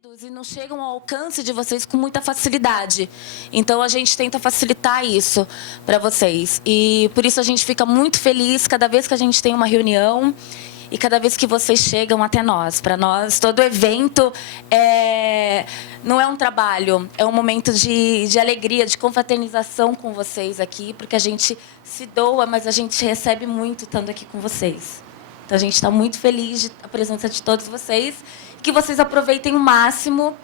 e não chegam ao alcance de vocês com muita facilidade. Então, a gente tenta facilitar isso para vocês. E, por isso, a gente fica muito feliz cada vez que a gente tem uma reunião e cada vez que vocês chegam até nós. Para nós, todo evento não é um trabalho, é um momento de alegria, de confraternização com vocês aqui, porque a gente se doa, mas a gente recebe muito estando aqui com vocês. Então, a gente está muito feliz da presença de todos vocês, que vocês aproveitem o máximo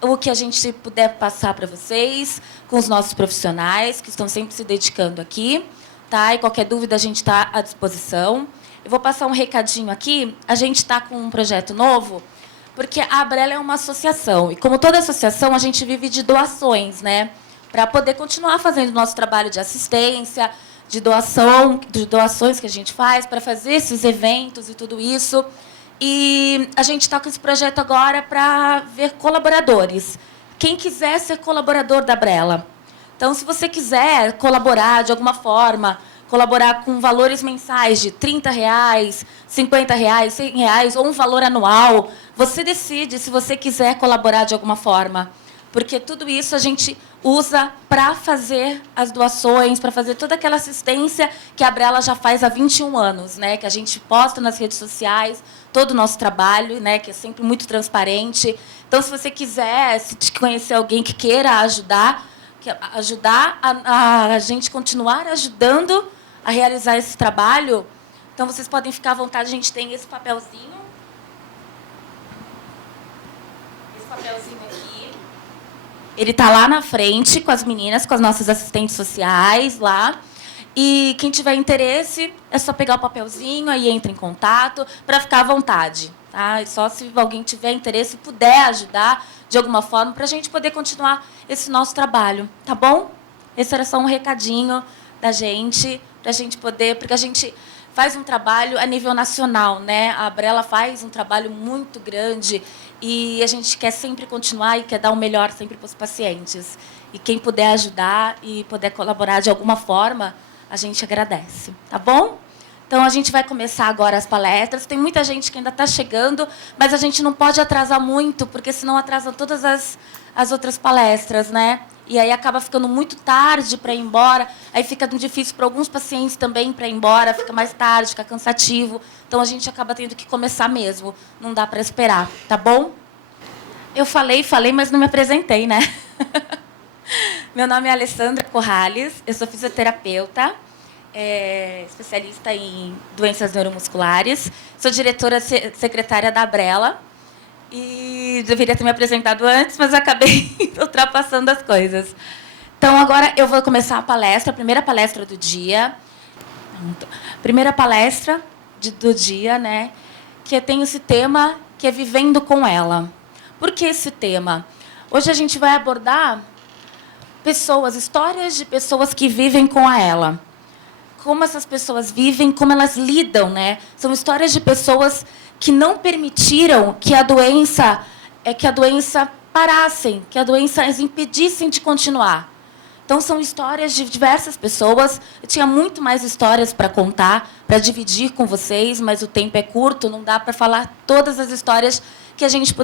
o que a gente puder passar para vocês, com os nossos profissionais, que estão sempre se dedicando aqui. Tá? E qualquer dúvida, a gente está à disposição. Eu vou passar um recadinho aqui. A gente está com um projeto novo, porque a Abrela é uma associação. E, como toda associação, a gente vive de doações, né? Para poder continuar fazendo o nosso trabalho de assistência, de doações que a gente faz para fazer esses eventos e tudo isso. E a gente está com esse projeto agora para ver colaboradores. Quem quiser ser colaborador da Abrela. Então, se você quiser colaborar de alguma forma, colaborar com valores mensais de R$30, R$50, R$100 ou um valor anual, você decide se você quiser colaborar de alguma forma. Porque tudo isso a gente usa para fazer as doações, para fazer toda aquela assistência que a Abrela já faz há 21 anos, né? Que a gente posta nas redes sociais, todo o nosso trabalho, né? Que é sempre muito transparente. Então, se você quiser, se conhecer alguém que queira ajudar a gente continuar ajudando a realizar esse trabalho, então vocês podem ficar à vontade. A gente tem esse papelzinho. Esse papelzinho aqui. Ele está lá na frente com as meninas, com as nossas assistentes sociais lá. E quem tiver interesse, é só pegar o papelzinho, aí entra em contato, para ficar à vontade. Tá? E só se alguém tiver interesse e puder ajudar de alguma forma, para a gente poder continuar esse nosso trabalho. Tá bom? Esse era só um recadinho da gente, para a gente poder... Porque a gente faz um trabalho a nível nacional, né? A Abrela faz um trabalho muito grande e a gente quer sempre continuar e quer dar o melhor sempre para os pacientes. E quem puder ajudar e puder colaborar de alguma forma, a gente agradece, tá bom? Então, a gente vai começar agora as palestras. Tem muita gente que ainda está chegando, mas a gente não pode atrasar muito, porque senão atrasa todas as outras palestras, né? E aí acaba ficando muito tarde para ir embora. Aí fica difícil para alguns pacientes também para ir embora, fica mais tarde, fica cansativo. Então, a gente acaba tendo que começar mesmo. Não dá para esperar, tá bom? Eu falei, mas não me apresentei, né? Meu nome é Alessandra Corrales, eu sou fisioterapeuta, especialista em doenças neuromusculares, sou diretora secretária da Abrela e deveria ter me apresentado antes, mas acabei ultrapassando as coisas. Então, agora eu vou começar a palestra, a primeira palestra do dia. Primeira palestra do dia, né? Que tem esse tema, que é Vivendo com Ela. Por que esse tema? Hoje a gente vai abordar histórias de pessoas que vivem com a ela. Como essas pessoas vivem, como elas lidam, né? São histórias de pessoas que não permitiram que a doença parassem, que a doença as impedissem de continuar. Então, são histórias de diversas pessoas. Eu tinha muito mais histórias para contar, para dividir com vocês, mas o tempo é curto, não dá para falar todas as histórias que a gente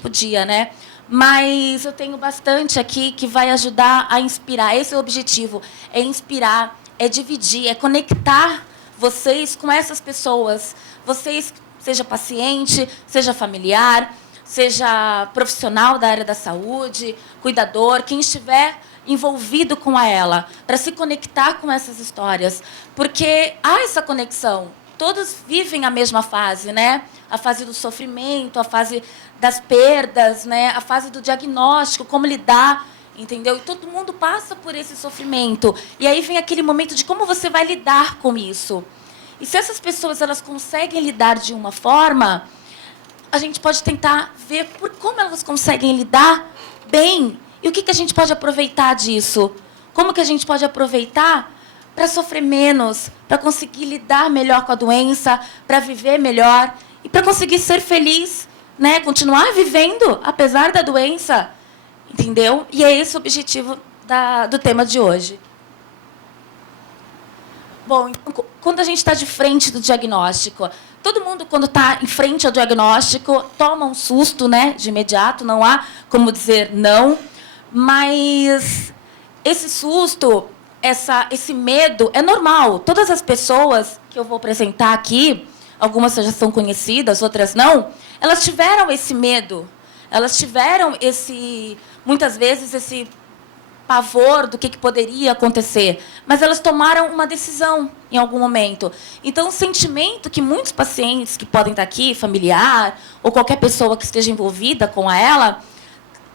podia, né? Mas eu tenho bastante aqui que vai ajudar a inspirar. Esse é o objetivo, é inspirar, é dividir, é conectar vocês com essas pessoas. Vocês, seja paciente, seja familiar, seja profissional da área da saúde, cuidador, quem estiver envolvido com ela, para se conectar com essas histórias. Porque há essa conexão. Todos vivem a mesma fase, né? A fase do sofrimento, a fase das perdas, né? A fase do diagnóstico, como lidar, entendeu? E todo mundo passa por esse sofrimento. E aí vem aquele momento de como você vai lidar com isso. E se essas pessoas elas conseguem lidar de uma forma, a gente pode tentar ver como elas conseguem lidar bem e o que a gente pode aproveitar disso. Como que a gente pode aproveitar para sofrer menos, para conseguir lidar melhor com a doença, para viver melhor e para conseguir ser feliz, né? Continuar vivendo apesar da doença, entendeu? E é esse o objetivo do tema de hoje. Bom, então, quando a gente está de frente do diagnóstico, todo mundo, quando está em frente ao diagnóstico, toma um susto, né, de imediato, não há como dizer não, mas esse susto, esse medo é normal. Todas as pessoas que eu vou apresentar aqui, algumas já são conhecidas, outras não, elas tiveram esse medo, elas tiveram muitas vezes, esse pavor do que poderia acontecer, mas elas tomaram uma decisão em algum momento. Então, o sentimento que muitos pacientes que podem estar aqui, familiar, ou qualquer pessoa que esteja envolvida com ela,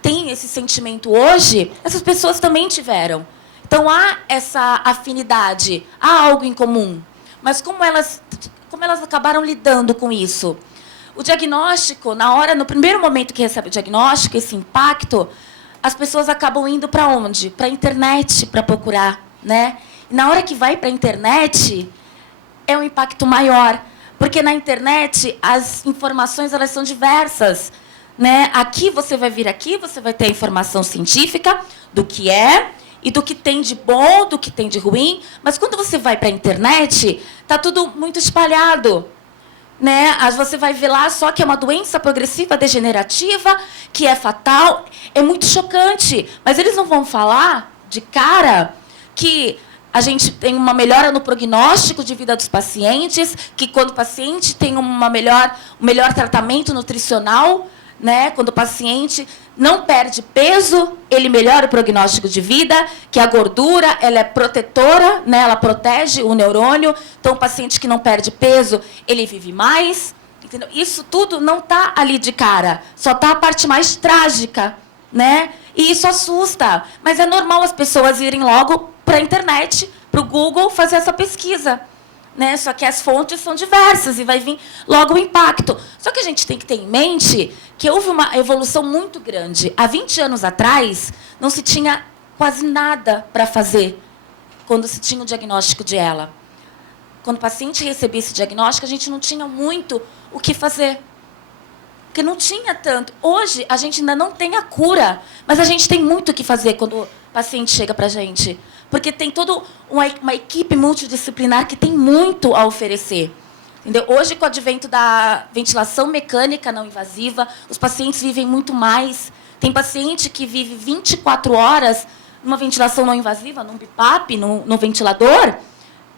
tem esse sentimento hoje, essas pessoas também tiveram. Então, há essa afinidade, há algo em comum. Mas como elas acabaram lidando com isso? O diagnóstico, no primeiro momento que recebe o diagnóstico, esse impacto, as pessoas acabam indo para onde? Para a internet, para procurar, né? E na hora que vai para a internet, é um impacto maior, porque na internet as informações elas são diversas, né? Aqui você vai ter a informação científica do que é e do que tem de bom, do que tem de ruim, mas quando você vai para a internet, tá tudo muito espalhado. Né? Você vai ver lá só que é uma doença progressiva degenerativa, que é fatal. É muito chocante. Mas eles não vão falar de cara que a gente tem uma melhora no prognóstico de vida dos pacientes, que quando o paciente tem um melhor tratamento nutricional, né? Quando o paciente não perde peso, ele melhora o prognóstico de vida, que a gordura ela é protetora, né? Ela protege o neurônio. Então, o paciente que não perde peso, ele vive mais. Entendeu? Isso tudo não está ali de cara, só está a parte mais trágica, né? E isso assusta. Mas é normal as pessoas irem logo para a internet, para o Google, fazer essa pesquisa. Né? Só que as fontes são diversas e vai vir logo o impacto. Só que a gente tem que ter em mente que houve uma evolução muito grande. Há 20 anos atrás, não se tinha quase nada para fazer quando se tinha o diagnóstico de ELA. Quando o paciente recebia esse diagnóstico, a gente não tinha muito o que fazer. Porque não tinha tanto. Hoje, a gente ainda não tem a cura, mas a gente tem muito o que fazer quando o paciente chega para a gente. Porque tem toda uma equipe multidisciplinar que tem muito a oferecer. Entendeu? Hoje, com o advento da ventilação mecânica não invasiva, os pacientes vivem muito mais. Tem paciente que vive 24 horas numa ventilação não invasiva, num BiPAP, no ventilador.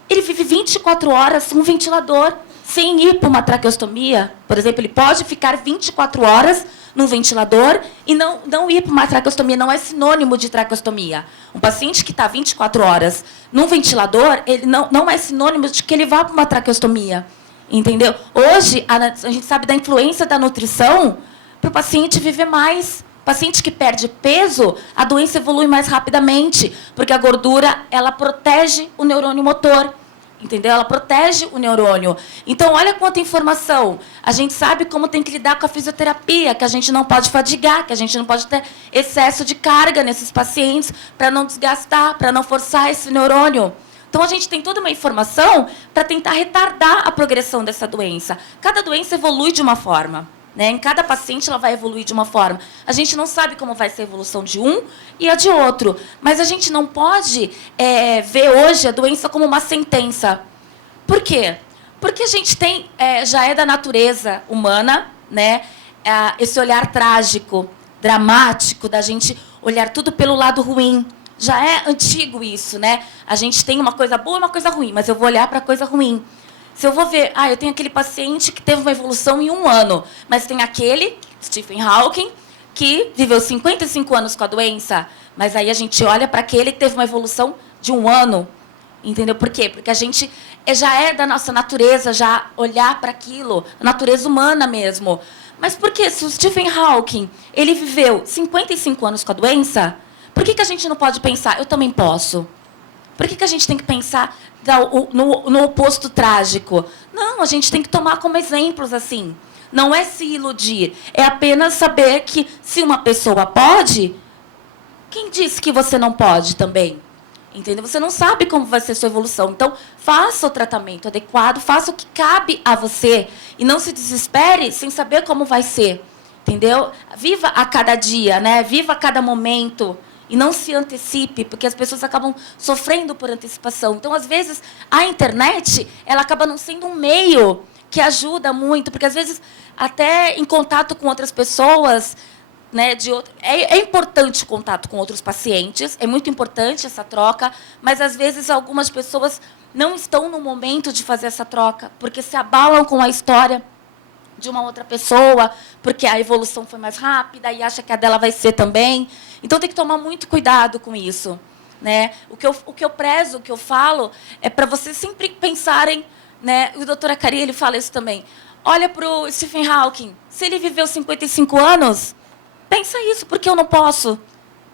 Ele vive 24 horas num ventilador, sem ir para uma traqueostomia. Por exemplo, ele pode ficar 24 horas num ventilador e não ir para uma traqueostomia. Não é sinônimo de traqueostomia. Um paciente que está 24 horas num ventilador, ele não é sinônimo de que ele vá para uma traqueostomia. Entendeu? Hoje, a gente sabe da influência da nutrição para o paciente viver mais. Paciente que perde peso, a doença evolui mais rapidamente, porque a gordura ela protege o neurônio motor. Entendeu? Ela protege o neurônio. Então, olha quanta informação. A gente sabe como tem que lidar com a fisioterapia, que a gente não pode fadigar, que a gente não pode ter excesso de carga nesses pacientes para não desgastar, para não forçar esse neurônio. Então, a gente tem toda uma informação para tentar retardar a progressão dessa doença. Cada doença evolui de uma forma. Né? Em cada paciente, ela vai evoluir de uma forma. A gente não sabe como vai ser a evolução de um e a de outro. Mas a gente não pode ver hoje a doença como uma sentença. Por quê? Porque a gente tem, já é da natureza humana, né? Esse olhar trágico, dramático, da gente olhar tudo pelo lado ruim. Já é antigo isso, né? A gente tem uma coisa boa e uma coisa ruim, mas eu vou olhar para a coisa ruim. Se eu vou ver, eu tenho aquele paciente que teve uma evolução em 1 ano, mas tem aquele, Stephen Hawking, que viveu 55 anos com a doença, mas aí a gente olha para aquele que teve uma evolução de 1 ano. Entendeu? Por quê? Porque a gente já é da nossa natureza, já olhar para aquilo, a natureza humana mesmo. Mas por que, se o Stephen Hawking ele viveu 55 anos com a doença, por que a gente não pode pensar, eu também posso? Por que a gente tem que pensar no oposto trágico? Não, a gente tem que tomar como exemplos assim. Não é se iludir, é apenas saber que se uma pessoa pode, quem disse que você não pode também? Entendeu? Você não sabe como vai ser a sua evolução. Então, faça o tratamento adequado, faça o que cabe a você e não se desespere sem saber como vai ser. Entendeu? Viva a cada dia, né? Viva a cada momento. e não se antecipe, porque as pessoas acabam sofrendo por antecipação. Então, às vezes, a internet ela acaba não sendo um meio que ajuda muito, porque, às vezes, até em contato com outras pessoas, né, é importante o contato com outros pacientes, é muito importante essa troca, mas, às vezes, algumas pessoas não estão no momento de fazer essa troca, porque se abalam com a história de uma outra pessoa, porque a evolução foi mais rápida e acha que a dela vai ser também. Então, tem que tomar muito cuidado com isso, né? O que eu prezo, o que eu falo, é para vocês sempre pensarem, né? O doutor Acari, ele fala isso também. Olha para o Stephen Hawking. Se ele viveu 55 anos, pensa isso, por que eu não posso?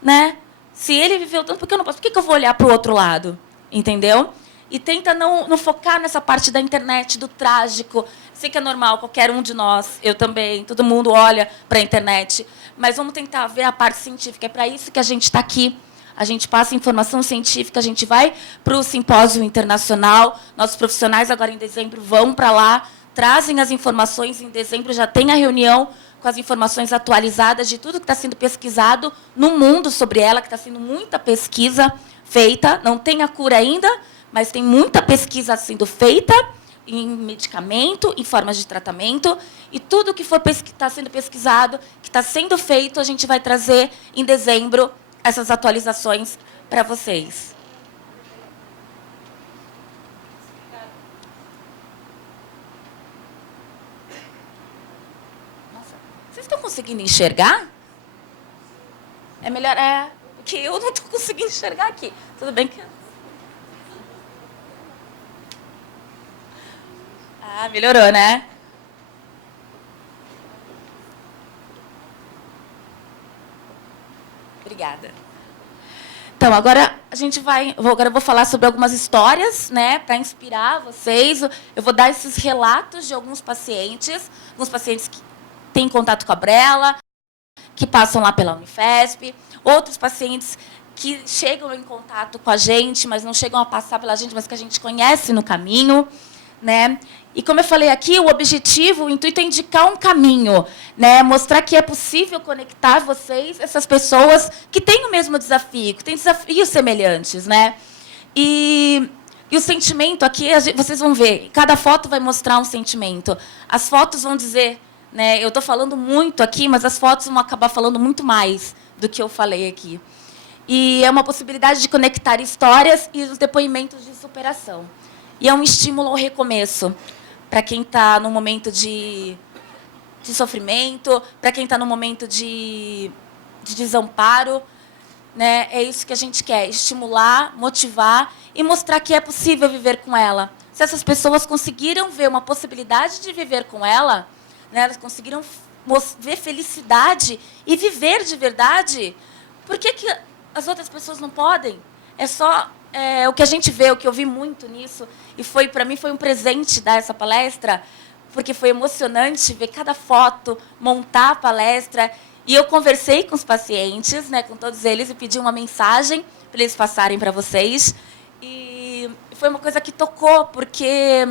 Né? Se ele viveu tanto, por que eu não posso? Por que eu vou olhar para o outro lado? Entendeu? E tenta não focar nessa parte da internet, do trágico. Sei que é normal, qualquer um de nós, eu também, todo mundo olha para a internet. Mas vamos tentar ver a parte científica. É para isso que a gente está aqui. A gente passa informação científica, a gente vai para o simpósio internacional. Nossos profissionais, agora em dezembro, vão para lá, trazem as informações. Em dezembro já tem a reunião com as informações atualizadas de tudo que está sendo pesquisado no mundo sobre ela, que está sendo muita pesquisa feita. Não tem a cura ainda, mas tem muita pesquisa sendo feita em medicamento, em formas de tratamento, e tudo que for está sendo pesquisado, que está sendo feito, a gente vai trazer em dezembro essas atualizações para vocês. Nossa, vocês estão conseguindo enxergar? É melhor, porque eu não estou conseguindo enxergar aqui. Tudo bem que... Ah, melhorou, né? Obrigada. Então, agora a gente agora eu vou falar sobre algumas histórias, né, para inspirar vocês. Eu vou dar esses relatos de alguns pacientes que têm contato com a Brela, que passam lá pela Unifesp, outros pacientes que chegam em contato com a gente, mas não chegam a passar pela gente, mas que a gente conhece no caminho, né? E, como eu falei aqui, o objetivo, o intuito é indicar um caminho, né? Mostrar que é possível conectar vocês, essas pessoas que têm o mesmo desafio, que têm desafios semelhantes, né? E o sentimento aqui, vocês vão ver, cada foto vai mostrar um sentimento. As fotos vão dizer, né? Eu estou falando muito aqui, mas as fotos vão acabar falando muito mais do que eu falei aqui. E é uma possibilidade de conectar histórias e os depoimentos de superação. E é um estímulo ao recomeço, para quem está no momento de sofrimento, para quem está no momento de desamparo, né? É isso que a gente quer, estimular, motivar e mostrar que é possível viver com ela. Se essas pessoas conseguiram ver uma possibilidade de viver com ela, né? Elas conseguiram ver felicidade e viver de verdade, por que as outras pessoas não podem? É só... o que a gente vê, o que eu vi muito nisso, e para mim foi um presente dar essa palestra, porque foi emocionante ver cada foto, montar a palestra, e eu conversei com os pacientes, né, com todos eles, e pedi uma mensagem para eles passarem para vocês, e foi uma coisa que tocou, porque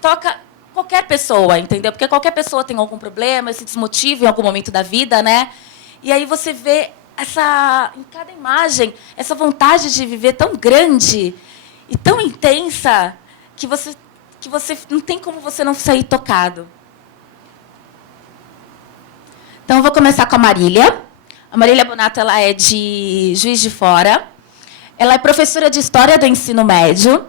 toca qualquer pessoa, entendeu? Porque qualquer pessoa tem algum problema, se desmotiva em algum momento da vida, né? E aí você vê em cada imagem, essa vontade de viver tão grande e tão intensa que você não tem como você não sair tocado. Então, eu vou começar com a Marília. A Marília Bonato, ela é de Juiz de Fora. Ela é professora de História do Ensino Médio.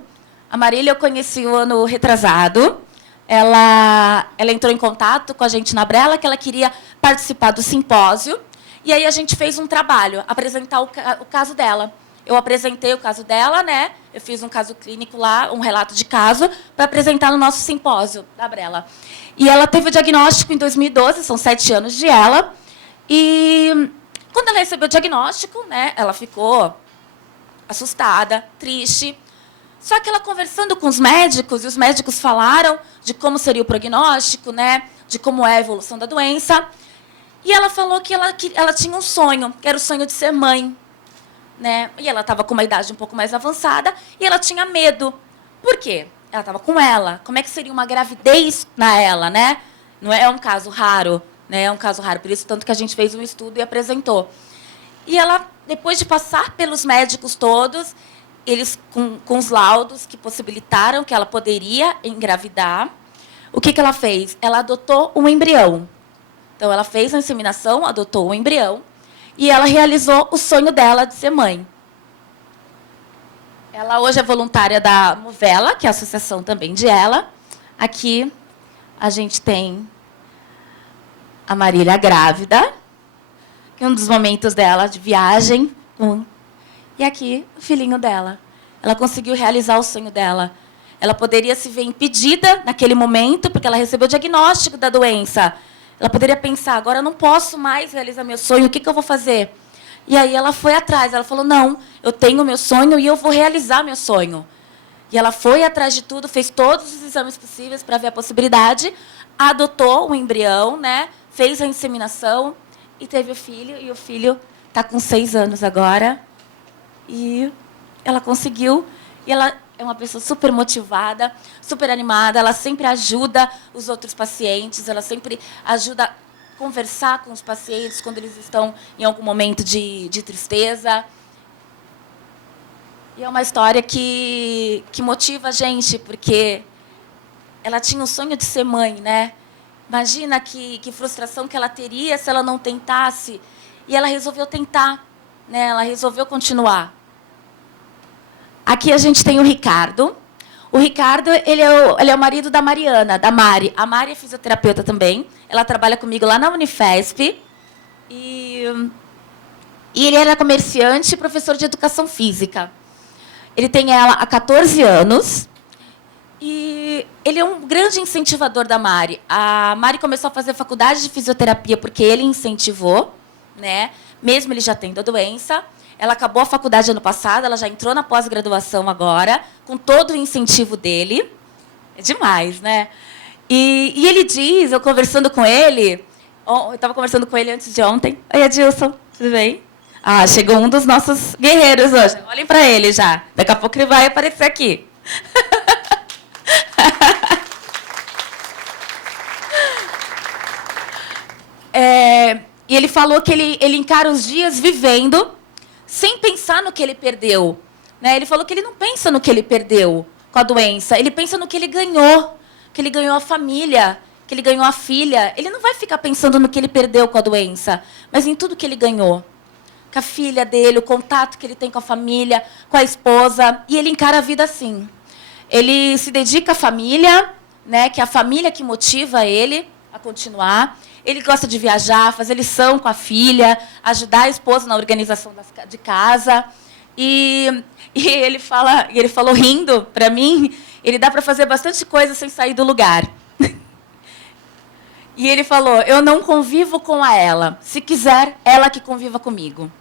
A Marília eu conheci o ano retrasado. Ela entrou em contato com a gente na Brela, que ela queria participar do simpósio. E aí a gente fez um trabalho, apresentar o caso dela. Eu apresentei o caso dela, né? Eu fiz um caso clínico lá, um relato de caso, para apresentar no nosso simpósio da Brela. E ela teve o diagnóstico em 2012, são 7 anos de ela. E quando ela recebeu o diagnóstico, né, ela ficou assustada, triste. Só que ela conversando com os médicos, e os médicos falaram de como seria o prognóstico, né, de como é a evolução da doença. E ela falou que ela tinha um sonho, que era o sonho de ser mãe, né? E ela estava com uma idade um pouco mais avançada e ela tinha medo. Por quê? Ela estava com ela. Como é que seria uma gravidez na ela, né? Não é um caso raro, né? É um caso raro, por isso tanto que a gente fez um estudo e apresentou. E ela depois de passar pelos médicos todos, eles com os laudos que possibilitaram que ela poderia engravidar, o que ela fez? Ela adotou um embrião. Então, ela fez a inseminação, adotou um embrião, e ela realizou o sonho dela de ser mãe. Ela hoje é voluntária da Movela, que é a associação também de ela. Aqui a gente tem a Marília grávida, que é um dos momentos dela de viagem. E aqui o filhinho dela. Ela conseguiu realizar o sonho dela. Ela poderia se ver impedida naquele momento, porque ela recebeu o diagnóstico da doença. Ela poderia pensar, agora eu não posso mais realizar meu sonho, o que eu vou fazer? E aí ela foi atrás, ela falou, não, eu tenho meu sonho e eu vou realizar meu sonho. E ela foi atrás de tudo, fez todos os exames possíveis para ver a possibilidade, adotou o embrião, né, fez a inseminação e teve o filho. E o filho está com 6 anos agora. E ela conseguiu. E ela é uma pessoa super motivada, super animada. Ela sempre ajuda os outros pacientes, ela sempre ajuda a conversar com os pacientes quando eles estão em algum momento de tristeza. E é uma história que motiva a gente, porque ela tinha o sonho de ser mãe, né? Imagina que frustração que ela teria se ela não tentasse. E ela resolveu tentar, né? Ela resolveu continuar. Aqui a gente tem o Ricardo. O Ricardo, ele é o marido da Mariana, da Mari. A Mari é fisioterapeuta também. Ela trabalha comigo lá na Unifesp. E ele era comerciante e professor de educação física. Ele tem ela há 14 anos. E ele é um grande incentivador da Mari. A Mari começou a fazer faculdade de fisioterapia porque ele incentivou, né? Mesmo ele já tendo a doença. Ela acabou a faculdade ano passado, ela já entrou na pós-graduação agora, com todo o incentivo dele. É demais, né? E ele diz, eu conversando com ele, eu estava conversando com ele antes de ontem. Oi, Adilson, tudo bem? Ah, chegou um dos nossos guerreiros hoje. Olhem para ele já. Daqui a pouco ele vai aparecer aqui. E ele falou que ele encara os dias vivendo sem pensar no que ele perdeu. Né? Ele falou que ele não pensa no que ele perdeu com a doença, ele pensa no que ele ganhou a família, que ele ganhou a filha. Ele não vai ficar pensando no que ele perdeu com a doença, mas em tudo que ele ganhou. Com a filha dele, o contato que ele tem com a família, com a esposa, e ele encara a vida assim. Ele se dedica à família, né, que é a família que motiva ele a continuar. Ele gosta de viajar, fazer lição com a filha, ajudar a esposa na organização de casa. E ele falou rindo para mim, ele dá para fazer bastante coisa sem sair do lugar. E ele falou, eu não convivo com ela. Se quiser, ela que conviva comigo.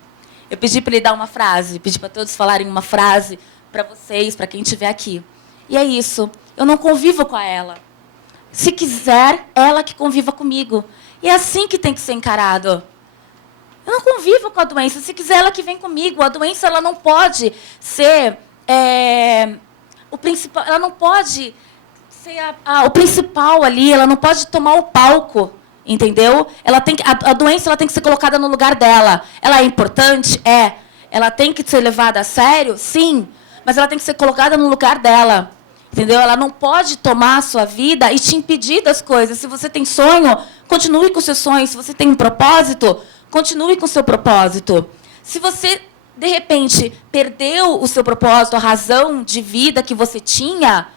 Eu pedi para ele dar uma frase, pedi para todos falarem uma frase para vocês, para quem estiver aqui. E é isso, eu não convivo com ela. Se quiser, ela que conviva comigo. E é assim que tem que ser encarado. Eu não convivo com a doença. Se quiser, ela que vem comigo. A doença ela não pode ser o principal. Ela não pode ser o principal ali. Ela não pode tomar o palco, entendeu? A doença ela tem que ser colocada no lugar dela. Ela é importante, é. Ela tem que ser levada a sério, sim. Mas ela tem que ser colocada no lugar dela. Entendeu? Ela não pode tomar a sua vida e te impedir das coisas. Se você tem sonho, continue com o seu sonho. Se você tem um propósito, continue com o seu propósito. Se você, de repente, perdeu o seu propósito, a razão de vida que você tinha,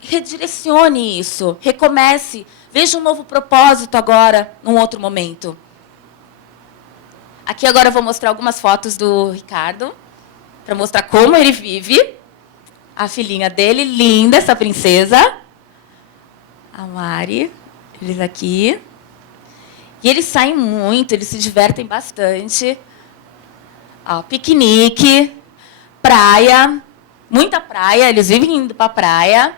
redirecione isso, recomece. Veja um novo propósito agora, num outro momento. Aqui agora eu vou mostrar algumas fotos do Ricardo, para mostrar como ele vive. A filhinha dele, linda, essa princesa. A Mari, eles aqui. E eles saem muito, eles se divertem bastante. Ó, piquenique, praia, muita praia, eles vivem indo para a praia.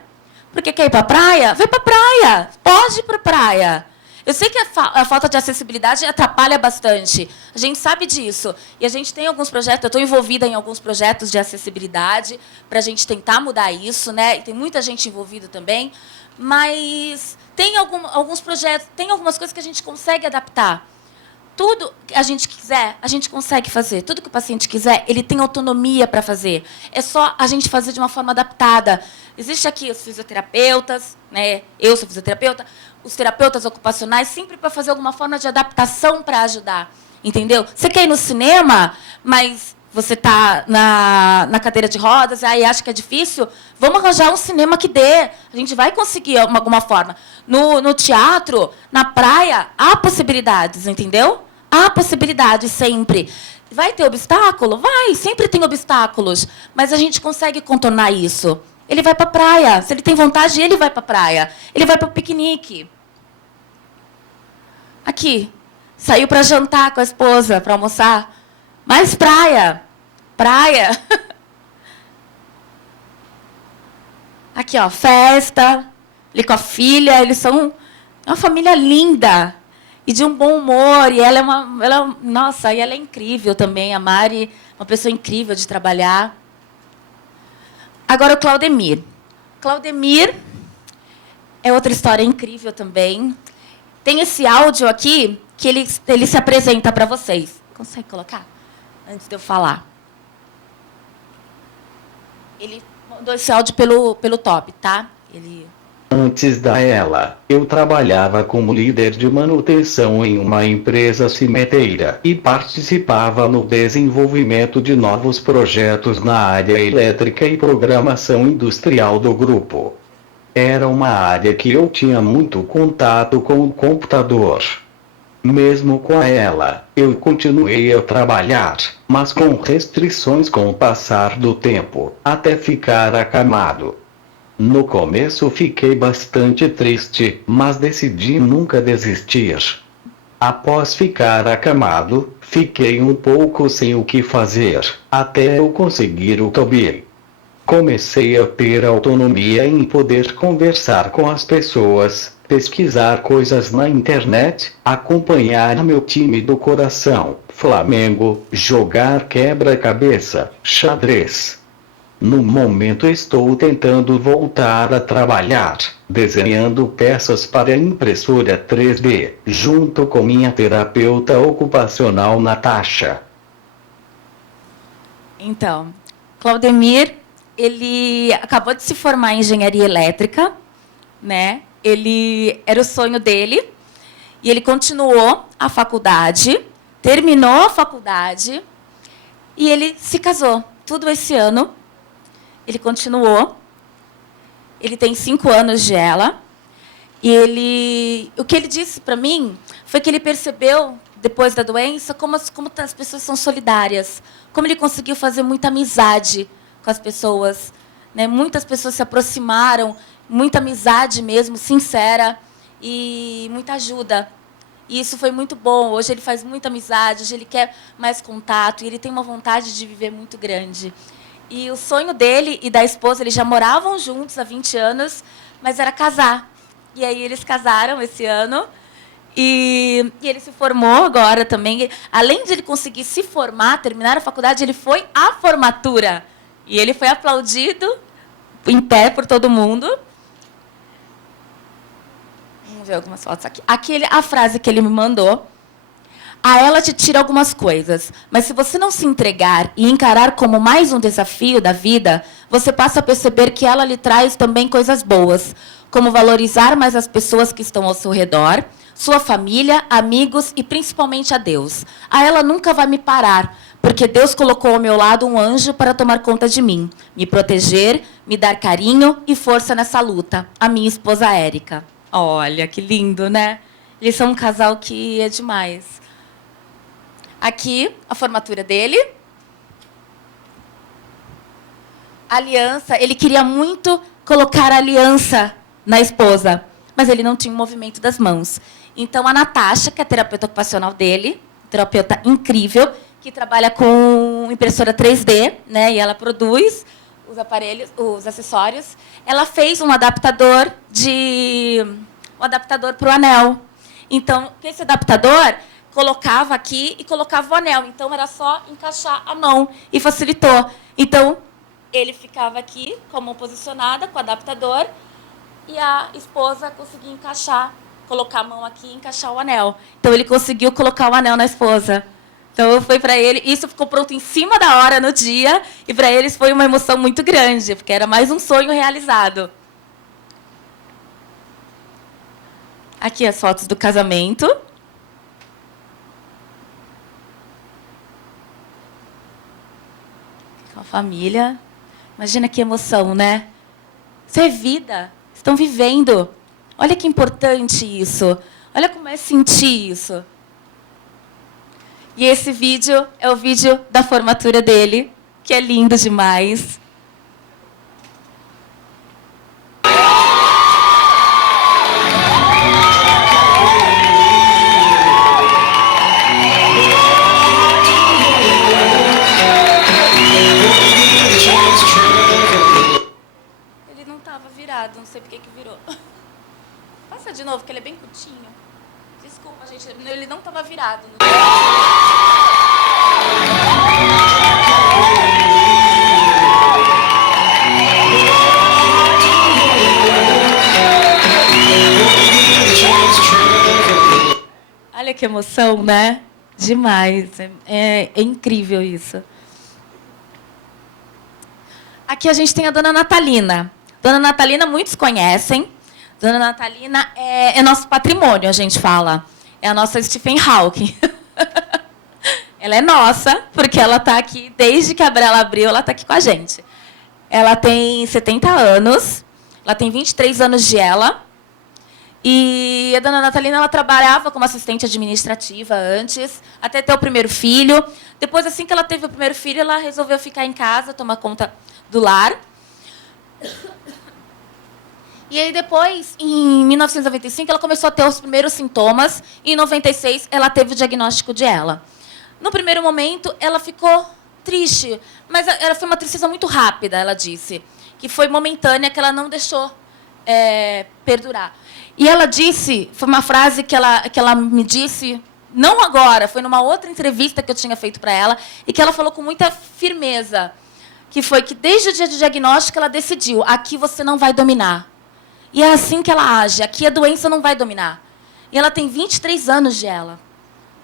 Por que quer ir para a praia? Vai para a praia, pode ir para a praia. Eu sei que a falta de acessibilidade atrapalha bastante. A gente sabe disso. E a gente tem alguns projetos, eu estou envolvida em alguns projetos de acessibilidade para a gente tentar mudar isso, né? E tem muita gente envolvida também. Mas tem alguns projetos, tem algumas coisas que a gente consegue adaptar. tudo que a gente quiser, a gente consegue fazer. Tudo que o paciente quiser, ele tem autonomia para fazer. É só a gente fazer de uma forma adaptada. Existe aqui os fisioterapeutas, né? Eu sou fisioterapeuta, os terapeutas ocupacionais, sempre para fazer alguma forma de adaptação para ajudar. Entendeu? Você quer ir no cinema, mas você está na cadeira de rodas, aí acha que é difícil, vamos arranjar um cinema que dê. A gente vai conseguir alguma forma. No teatro, na praia, há possibilidades, entendeu? Há possibilidades sempre. Vai ter obstáculo? Vai, sempre tem obstáculos. Mas a gente consegue contornar isso. Ele vai para a praia. Se ele tem vontade, ele vai para a praia. Ele vai para o piquenique. Aqui. Saiu para jantar com a esposa, para almoçar. Mais praia. Praia. Aqui, ó, festa. Ele com a filha. Eles são uma família linda. E de um bom humor. E nossa, e ela é incrível também. A Mari, uma pessoa incrível de trabalhar. Agora o Claudemir. Claudemir é outra história incrível também. Tem esse áudio aqui que ele se apresenta para vocês. Consegue colocar? Antes de eu falar. Ele mandou esse áudio pelo top, tá? Antes da ela, eu trabalhava como líder de manutenção em uma empresa cimenteira e participava no desenvolvimento de novos projetos na área elétrica e programação industrial do grupo. Era uma área que eu tinha muito contato com o computador. Mesmo com ela, eu continuei a trabalhar, mas com restrições com o passar do tempo, até ficar acamado. No começo fiquei bastante triste, mas decidi nunca desistir. Após ficar acamado, fiquei um pouco sem o que fazer, até eu conseguir o Toby. Comecei a ter autonomia em poder conversar com as pessoas, pesquisar coisas na internet, acompanhar meu time do coração, Flamengo, jogar quebra-cabeça, xadrez. No momento estou tentando voltar a trabalhar, desenhando peças para impressora 3D, junto com minha terapeuta ocupacional Natasha. Então, Claudemir, ele acabou de se formar em engenharia elétrica, né? Era o sonho dele, e ele continuou a faculdade, terminou a faculdade, e ele se casou. Tudo esse ano, ele continuou. Ele tem 5 anos de ela. E o que ele disse para mim foi que ele percebeu, depois da doença, como as pessoas são solidárias, como ele conseguiu fazer muita amizade com as pessoas, né? Muitas pessoas se aproximaram, muita amizade mesmo, sincera, e muita ajuda. E isso foi muito bom. Hoje ele faz muita amizade, hoje ele quer mais contato, e ele tem uma vontade de viver muito grande. E o sonho dele e da esposa, eles já moravam juntos há 20 anos, mas era casar. E aí eles casaram esse ano, e ele se formou agora também. Além de ele conseguir se formar, terminar a faculdade, ele foi à formatura. E ele foi aplaudido em pé por todo mundo. Vamos ver algumas fotos aqui. A frase que ele me mandou. A ela te tira algumas coisas, mas se você não se entregar e encarar como mais um desafio da vida, você passa a perceber que ela lhe traz também coisas boas, como valorizar mais as pessoas que estão ao seu redor, sua família, amigos e principalmente a Deus. A ela nunca vai me parar, porque Deus colocou ao meu lado um anjo para tomar conta de mim, me proteger, me dar carinho e força nessa luta. A minha esposa Érica. Olha, que lindo, né? Eles são um casal que é demais. Aqui, a formatura dele. Aliança. Ele queria muito colocar a aliança na esposa, mas ele não tinha o movimento das mãos. Então, a Natasha, que é a terapeuta ocupacional dele, terapeuta incrível, que trabalha com impressora 3D, né, e ela produz os aparelhos, os acessórios, ela fez um adaptador para o anel. Então, esse adaptador colocava aqui e colocava o anel. Então, era só encaixar a mão e facilitou. Então, ele ficava aqui com a mão posicionada, com o adaptador, e a esposa conseguia encaixar colocar a mão aqui e encaixar o anel. Então, ele conseguiu colocar o anel na esposa. Então, foi para ele... Isso ficou pronto em cima da hora no dia, e para eles foi uma emoção muito grande, porque era mais um sonho realizado. Aqui as fotos do casamento. Com a família. Imagina que emoção, né? Isso é vida. Estão vivendo. Olha que importante isso. Olha como é sentir isso. E esse vídeo é o vídeo da formatura dele, que é lindo demais. Ele não estava virado, não sei por que virou. Passa de novo, que ele é bem curtinho. Desculpa, gente, ele não estava virado. Olha que emoção, né? Demais. É incrível isso. Aqui a gente tem a Dona Natalina. Dona Natalina, muitos conhecem. Dona Natalina é nosso patrimônio, a gente fala. É a nossa Stephen Hawking. Ela é nossa, porque ela está aqui, desde que a Brela abriu, ela está aqui com a gente. Ela tem 70 anos, ela tem 23 anos de ela. E a Dona Natalina, ela trabalhava como assistente administrativa antes, até ter o primeiro filho. Depois, assim que ela teve o primeiro filho, ela resolveu ficar em casa, tomar conta do lar. E aí, depois, em 1995, ela começou a ter os primeiros sintomas. E, em 96, ela teve o diagnóstico de ELA. No primeiro momento, ela ficou triste. Mas ela foi uma tristeza muito rápida, ela disse. Que foi momentânea, que ela não deixou perdurar. E ela disse, foi uma frase que ela me disse, não agora, foi numa outra entrevista que eu tinha feito para ela, e que ela falou com muita firmeza, que foi que, desde o dia do diagnóstico, ela decidiu, aqui você não vai dominar. E é assim que ela age. Aqui a doença não vai dominar. E ela tem 23 anos de ELA.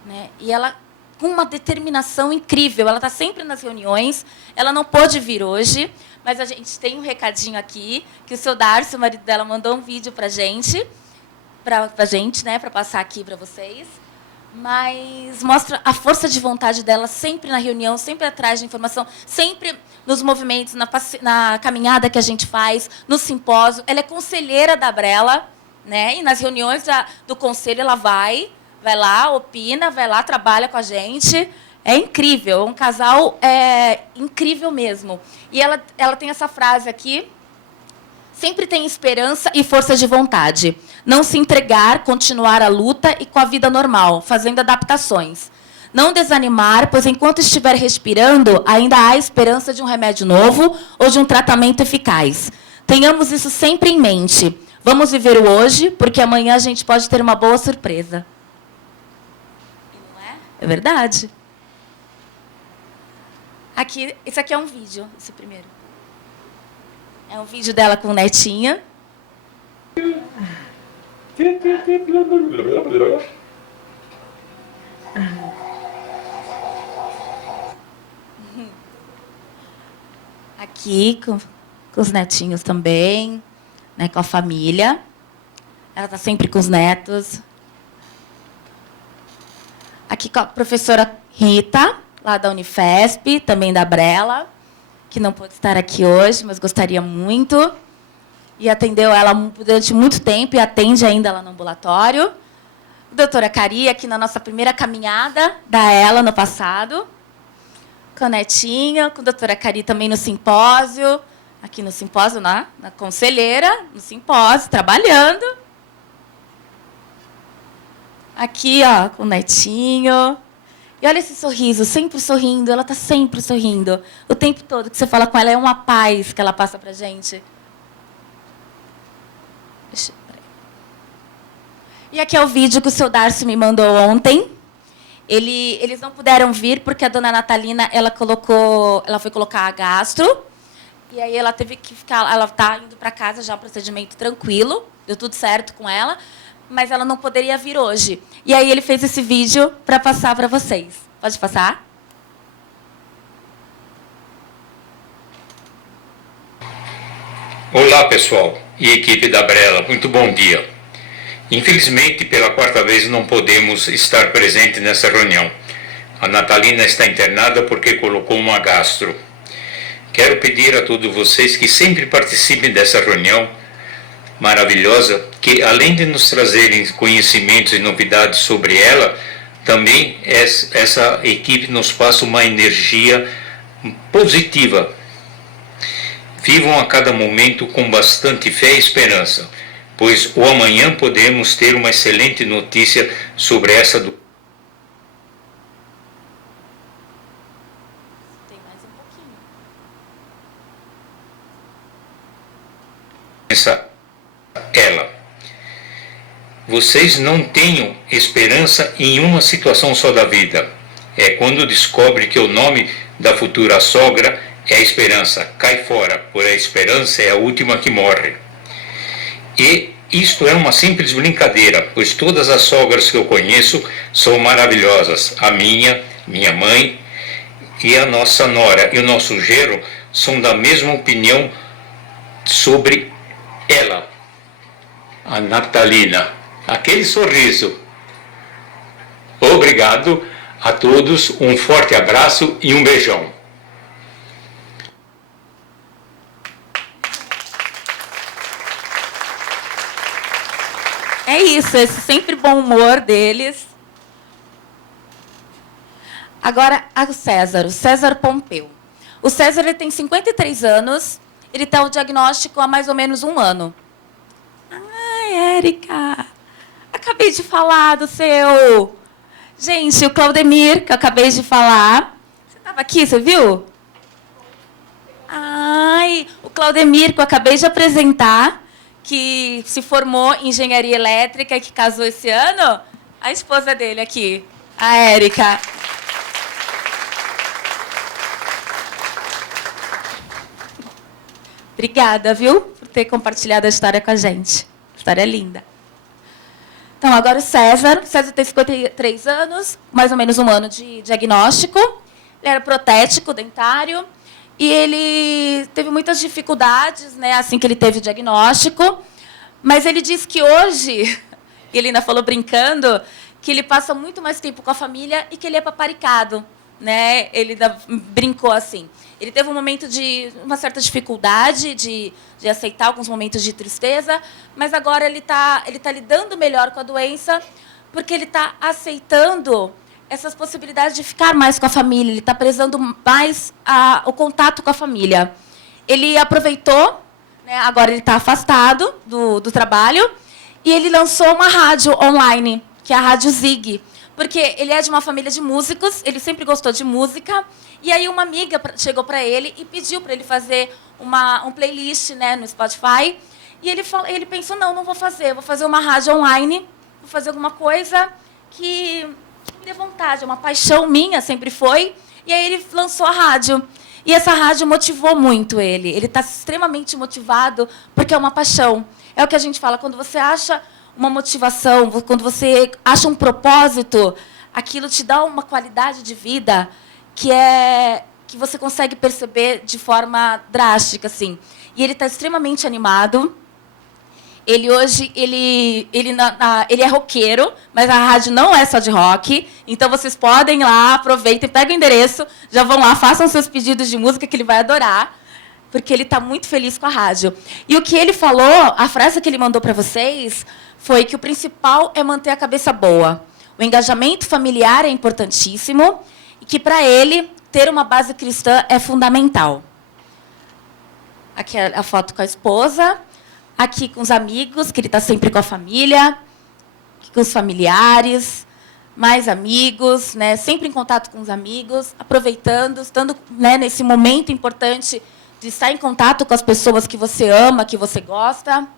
Né? E ela, com uma determinação incrível, ela está sempre nas reuniões. Ela não pôde vir hoje, mas a gente tem um recadinho aqui, que o seu Darcy, o marido dela, mandou um vídeo para a gente, né, para passar aqui para vocês. Mas mostra a força de vontade dela sempre na reunião, sempre atrás de informação, sempre nos movimentos, na caminhada que a gente faz, no simpósio. Ela é conselheira da Brela, né? E nas reuniões do conselho ela vai lá, opina, vai lá, trabalha com a gente. É incrível, é um casal incrível mesmo. E ela tem essa frase aqui: sempre tem esperança e força de vontade. Não se entregar, continuar a luta e com a vida normal, fazendo adaptações. Não desanimar, pois enquanto estiver respirando, ainda há esperança de um remédio novo ou de um tratamento eficaz. Tenhamos isso sempre em mente. Vamos viver o hoje, porque amanhã a gente pode ter uma boa surpresa. E não é? É verdade. Esse aqui é um vídeo, esse primeiro. É um vídeo dela com o netinha. Aqui, com os netinhos também, né, com a família. Ela está sempre com os netos. Aqui com a professora Rita, lá da Unifesp, também da Brela, que não pôde estar aqui hoje, mas gostaria muito. E atendeu ela durante muito tempo e atende ainda lá no ambulatório. A doutora Cari, aqui na nossa primeira caminhada da ELA no passado. Com a netinha, com a doutora Cari também no simpósio. Aqui no simpósio, na conselheira, no simpósio, trabalhando. Aqui, ó, com o netinho. E olha esse sorriso, sempre sorrindo. Ela está sempre sorrindo. O tempo todo que você fala com ela, é uma paz que ela passa para a gente. E aqui é o vídeo que o seu Darcy me mandou ontem. Eles não puderam vir porque a dona Natalina ela foi colocar a gastro. E aí ela teve que ficar. Ela está indo para casa já, um procedimento tranquilo. Deu tudo certo com ela. mas ela não poderia vir hoje. E aí ele fez esse vídeo para passar para vocês. Pode passar? Olá, pessoal e equipe da Brela, muito bom dia. Infelizmente, pela quarta vez não podemos estar presentes nessa reunião. A Natalina está internada porque colocou uma gastro. Quero pedir a todos vocês que sempre participem dessa reunião maravilhosa, que além de nos trazerem conhecimentos e novidades sobre ela, também essa equipe nos passa uma energia positiva. Vivam a cada momento com bastante fé e esperança, pois o amanhã podemos ter uma excelente notícia sobre essa doença. Tem mais um pouquinho. Ela. Vocês não tenham esperança em uma situação só da vida. É quando descobre que o nome da futura sogra é a esperança. Cai fora, pois a esperança é a última que morre. E isto é uma simples brincadeira, pois todas as sogras que eu conheço são maravilhosas. A minha mãe e a nossa nora e o nosso genro são da mesma opinião sobre ela. A Natalina, aquele sorriso. Obrigado a todos, um forte abraço e um beijão. É isso, esse sempre bom humor deles. Agora, o César Pompeu. O César ele tem 53 anos, ele tem o diagnóstico há mais ou menos um ano. Ai, Érica, acabei de falar do seu... Gente, o Claudemir, que eu acabei de falar. Você estava aqui, você viu? Ai, o Claudemir, que eu acabei de apresentar, que se formou em engenharia elétrica e que casou esse ano, a esposa dele aqui, a Érica. Obrigada, viu, por ter compartilhado a história com a gente. História linda. Então, agora o César. O César tem 53 anos, mais ou menos um ano de diagnóstico. Ele era protético, dentário. E ele teve muitas dificuldades, né, assim que ele teve o diagnóstico. Mas ele disse que hoje, ele ainda falou brincando, que ele passa muito mais tempo com a família e que ele é paparicado. Né? Ele brincou assim. Ele teve um momento de uma certa dificuldade de aceitar alguns momentos de tristeza, mas agora ele tá lidando melhor com a doença, porque ele está aceitando essas possibilidades de ficar mais com a família, ele está prezando mais o contato com a família. Ele aproveitou, né, agora ele está afastado do trabalho, e ele lançou uma rádio online, que é a Rádio Zig, porque ele é de uma família de músicos, ele sempre gostou de música, e aí uma amiga chegou para ele e pediu para ele fazer um playlist, né, no Spotify, e ele pensou, não vou fazer uma rádio online, vou fazer alguma coisa que me dê vontade, é uma paixão minha, sempre foi, e aí ele lançou a rádio. E essa rádio motivou muito ele. Ele está extremamente motivado porque é uma paixão. É o que a gente fala, quando você acha uma motivação, quando você acha um propósito, aquilo te dá uma qualidade de vida que você consegue perceber de forma drástica, assim. E ele está extremamente animado. Ele hoje ele é roqueiro, mas a rádio não é só de rock. Então vocês podem ir lá, aproveitem, peguem o endereço, já vão lá, façam seus pedidos de música que ele vai adorar, porque ele está muito feliz com a rádio. E o que ele falou, a frase que ele mandou para vocês, foi que o principal é manter a cabeça boa. O engajamento familiar é importantíssimo e que, para ele, ter uma base cristã é fundamental. Aqui é a foto com a esposa, aqui com os amigos, que ele está sempre com a família, aqui com os familiares, mais amigos, né, sempre em contato com os amigos, aproveitando, estando, né, nesse momento importante de estar em contato com as pessoas que você ama, que você gosta.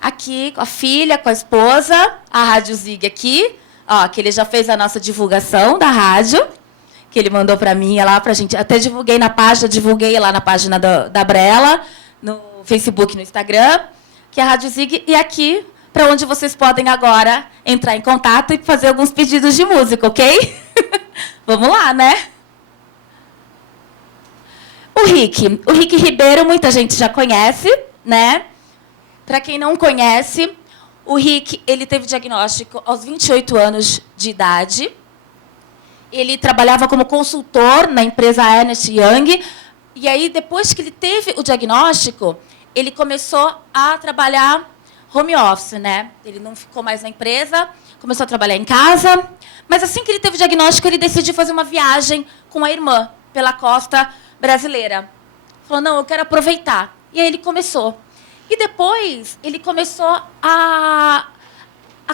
Aqui com a filha, com a esposa, a Rádio Zig aqui, ó, que ele já fez a nossa divulgação da rádio, que ele mandou para mim, lá para a gente. Até divulguei lá na página da Brela, no Facebook, no Instagram, que é a Rádio Zig. E aqui, para onde vocês podem agora entrar em contato e fazer alguns pedidos de música, ok? Vamos lá, né? O Rick Ribeiro, muita gente já conhece, né? Para quem não conhece, o Rick, ele teve diagnóstico aos 28 anos de idade. Ele trabalhava como consultor na empresa Ernst Young. E aí, depois que ele teve o diagnóstico, ele começou a trabalhar home office, né? Ele não ficou mais na empresa, começou a trabalhar em casa. Mas assim que ele teve o diagnóstico, ele decidiu fazer uma viagem com a irmã pela costa brasileira. Falou, não, eu quero aproveitar. E aí ele começou. E depois ele começou a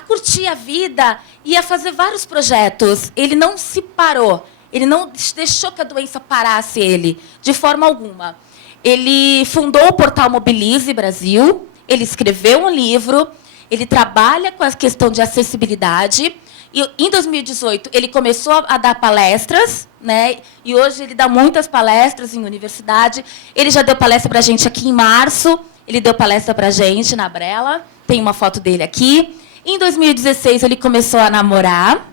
curtir a vida e a fazer vários projetos. Ele não se parou. Ele não deixou que a doença parasse ele, de forma alguma. Ele fundou o portal Mobilize Brasil, ele escreveu um livro, ele trabalha com a questão de acessibilidade. E, em 2018, ele começou a dar palestras, né? E hoje ele dá muitas palestras em universidade. Ele já deu palestra para a gente aqui em março. Ele deu palestra para a gente na Brela. Tem uma foto dele aqui. Em 2016, ele começou a namorar.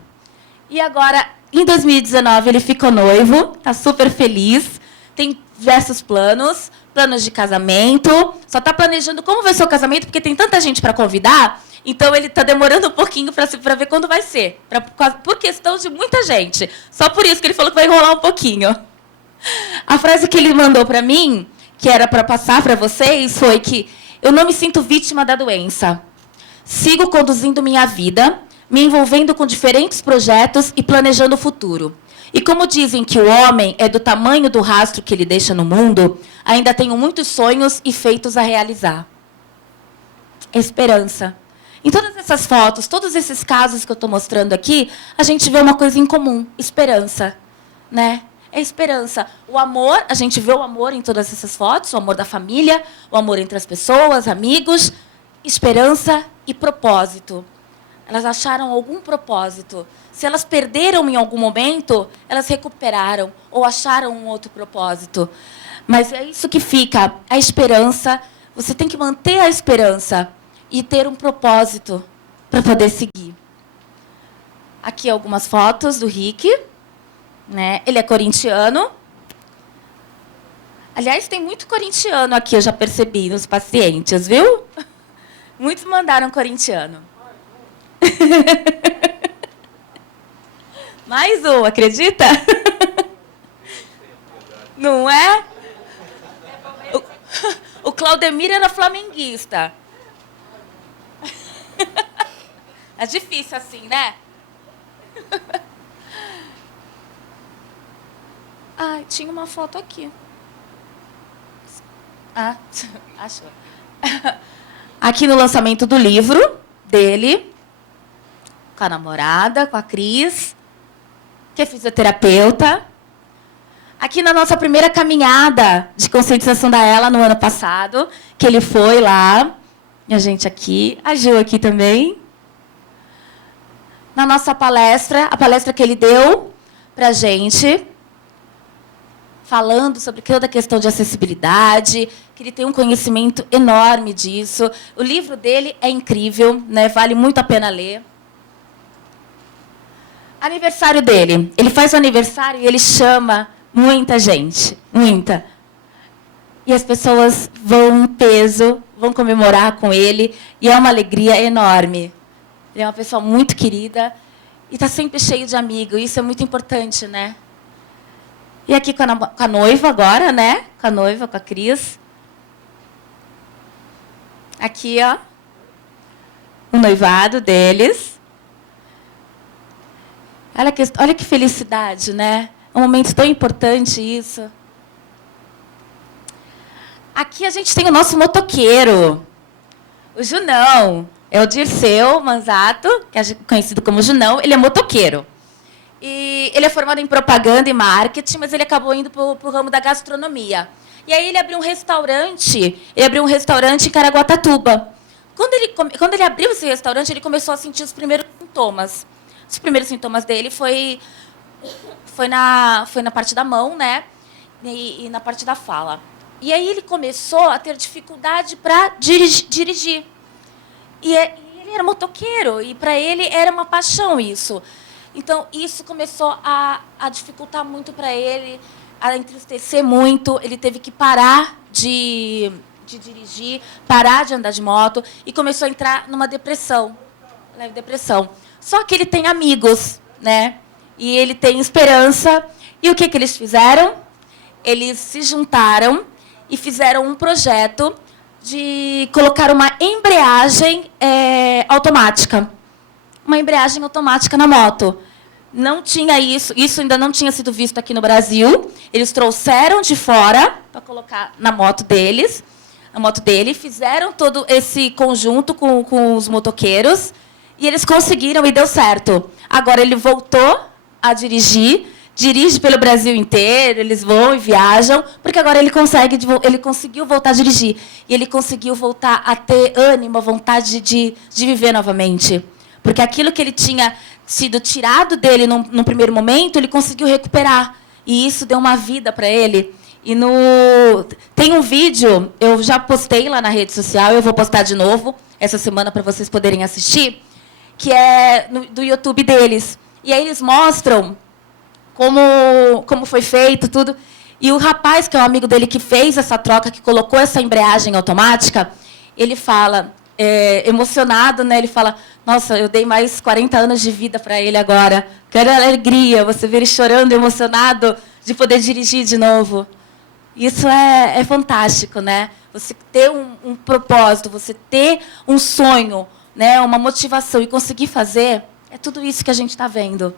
E agora, em 2019, ele ficou noivo. Está super feliz. Tem diversos planos. Planos de casamento. Só está planejando como vai ser o casamento, porque tem tanta gente para convidar. Então, ele está demorando um pouquinho para ver quando vai ser. Por questão de muita gente. Só por isso que ele falou que vai enrolar um pouquinho. A frase que ele mandou para mim, que era para passar para vocês, foi que eu não me sinto vítima da doença. Sigo conduzindo minha vida, me envolvendo com diferentes projetos e planejando o futuro. E como dizem que o homem é do tamanho do rastro que ele deixa no mundo, ainda tenho muitos sonhos e feitos a realizar. Esperança. Em todas essas fotos, todos esses casos que eu estou mostrando aqui, a gente vê uma coisa em comum, esperança, né? É esperança. O amor, a gente vê o amor em todas essas fotos, o amor da família, o amor entre as pessoas, amigos, esperança e propósito. Elas acharam algum propósito. Se elas perderam em algum momento, elas recuperaram ou acharam um outro propósito. Mas é isso que fica, a esperança. Você tem que manter a esperança e ter um propósito para poder seguir. Aqui algumas fotos do Rick. Né? Ele é corintiano. Aliás, tem muito corintiano aqui, eu já percebi, nos pacientes, viu? Muitos mandaram corintiano. Mais um, acredita? Não é? O Claudemir era flamenguista. É difícil assim, né? Ai, tinha uma foto aqui. Ah, achou. Aqui no lançamento do livro dele, com a namorada, com a Cris, que é fisioterapeuta. Aqui na nossa primeira caminhada de conscientização da Ela no ano passado, que ele foi lá, e a gente aqui, a Gil aqui também. Na nossa palestra, a palestra que ele deu para a gente, falando sobre toda a questão de acessibilidade, que ele tem um conhecimento enorme disso. O livro dele é incrível, né? Vale muito a pena ler. Aniversário dele. Ele faz o aniversário e ele chama muita gente, muita. E as pessoas vão em peso, vão comemorar com ele, e é uma alegria enorme. Ele é uma pessoa muito querida e está sempre cheio de amigos. Isso é muito importante, né? E aqui com a noiva agora, né? Com a noiva, com a Cris. Aqui, ó. O noivado deles. Olha que felicidade, né? É um momento tão importante isso. Aqui a gente tem o nosso motoqueiro. O Junão. É o Dirceu Manzato, que é conhecido como Junão. Ele é motoqueiro. E ele é formado em propaganda e marketing, mas ele acabou indo para o ramo da gastronomia. E aí ele abriu um restaurante em Caraguatatuba. Quando ele abriu esse restaurante, ele começou a sentir os primeiros sintomas. Os primeiros sintomas dele foi na parte da mão, né? E na parte da fala. E aí ele começou a ter dificuldade para dirigir. E era motoqueiro, e para ele era uma paixão isso. Então, isso começou a dificultar muito para ele, a entristecer muito. Ele teve que parar de dirigir, parar de andar de moto, e começou a entrar numa depressão, leve depressão. Só que ele tem amigos, né? E ele tem esperança. E o que eles fizeram? Eles se juntaram e fizeram um projeto de colocar uma embreagem automática. Uma embreagem automática na moto. Não tinha isso ainda não tinha sido visto aqui no Brasil. Eles trouxeram de fora para colocar na moto deles, na moto dele, fizeram todo esse conjunto com os motoqueiros e eles conseguiram e deu certo. Agora ele voltou a dirigir, dirige pelo Brasil inteiro, eles vão e viajam, porque agora ele conseguiu voltar a dirigir e ele conseguiu voltar a ter ânimo, a vontade de viver novamente. Porque aquilo que ele tinha sido tirado dele no primeiro momento, ele conseguiu recuperar. E isso deu uma vida para ele. E tem um vídeo, eu já postei lá na rede social, eu vou postar de novo essa semana para vocês poderem assistir, que é do YouTube deles. E aí eles mostram como foi feito, tudo. E o rapaz, que é um amigo dele, que fez essa troca, que colocou essa embreagem automática, ele fala, emocionado, né? Ele fala, nossa, eu dei mais 40 anos de vida para ele agora. Quero alegria, você ver ele chorando, emocionado, de poder dirigir de novo. Isso é fantástico, né? Você ter um propósito, você ter um sonho, né? Uma motivação e conseguir fazer, é tudo isso que a gente está vendo.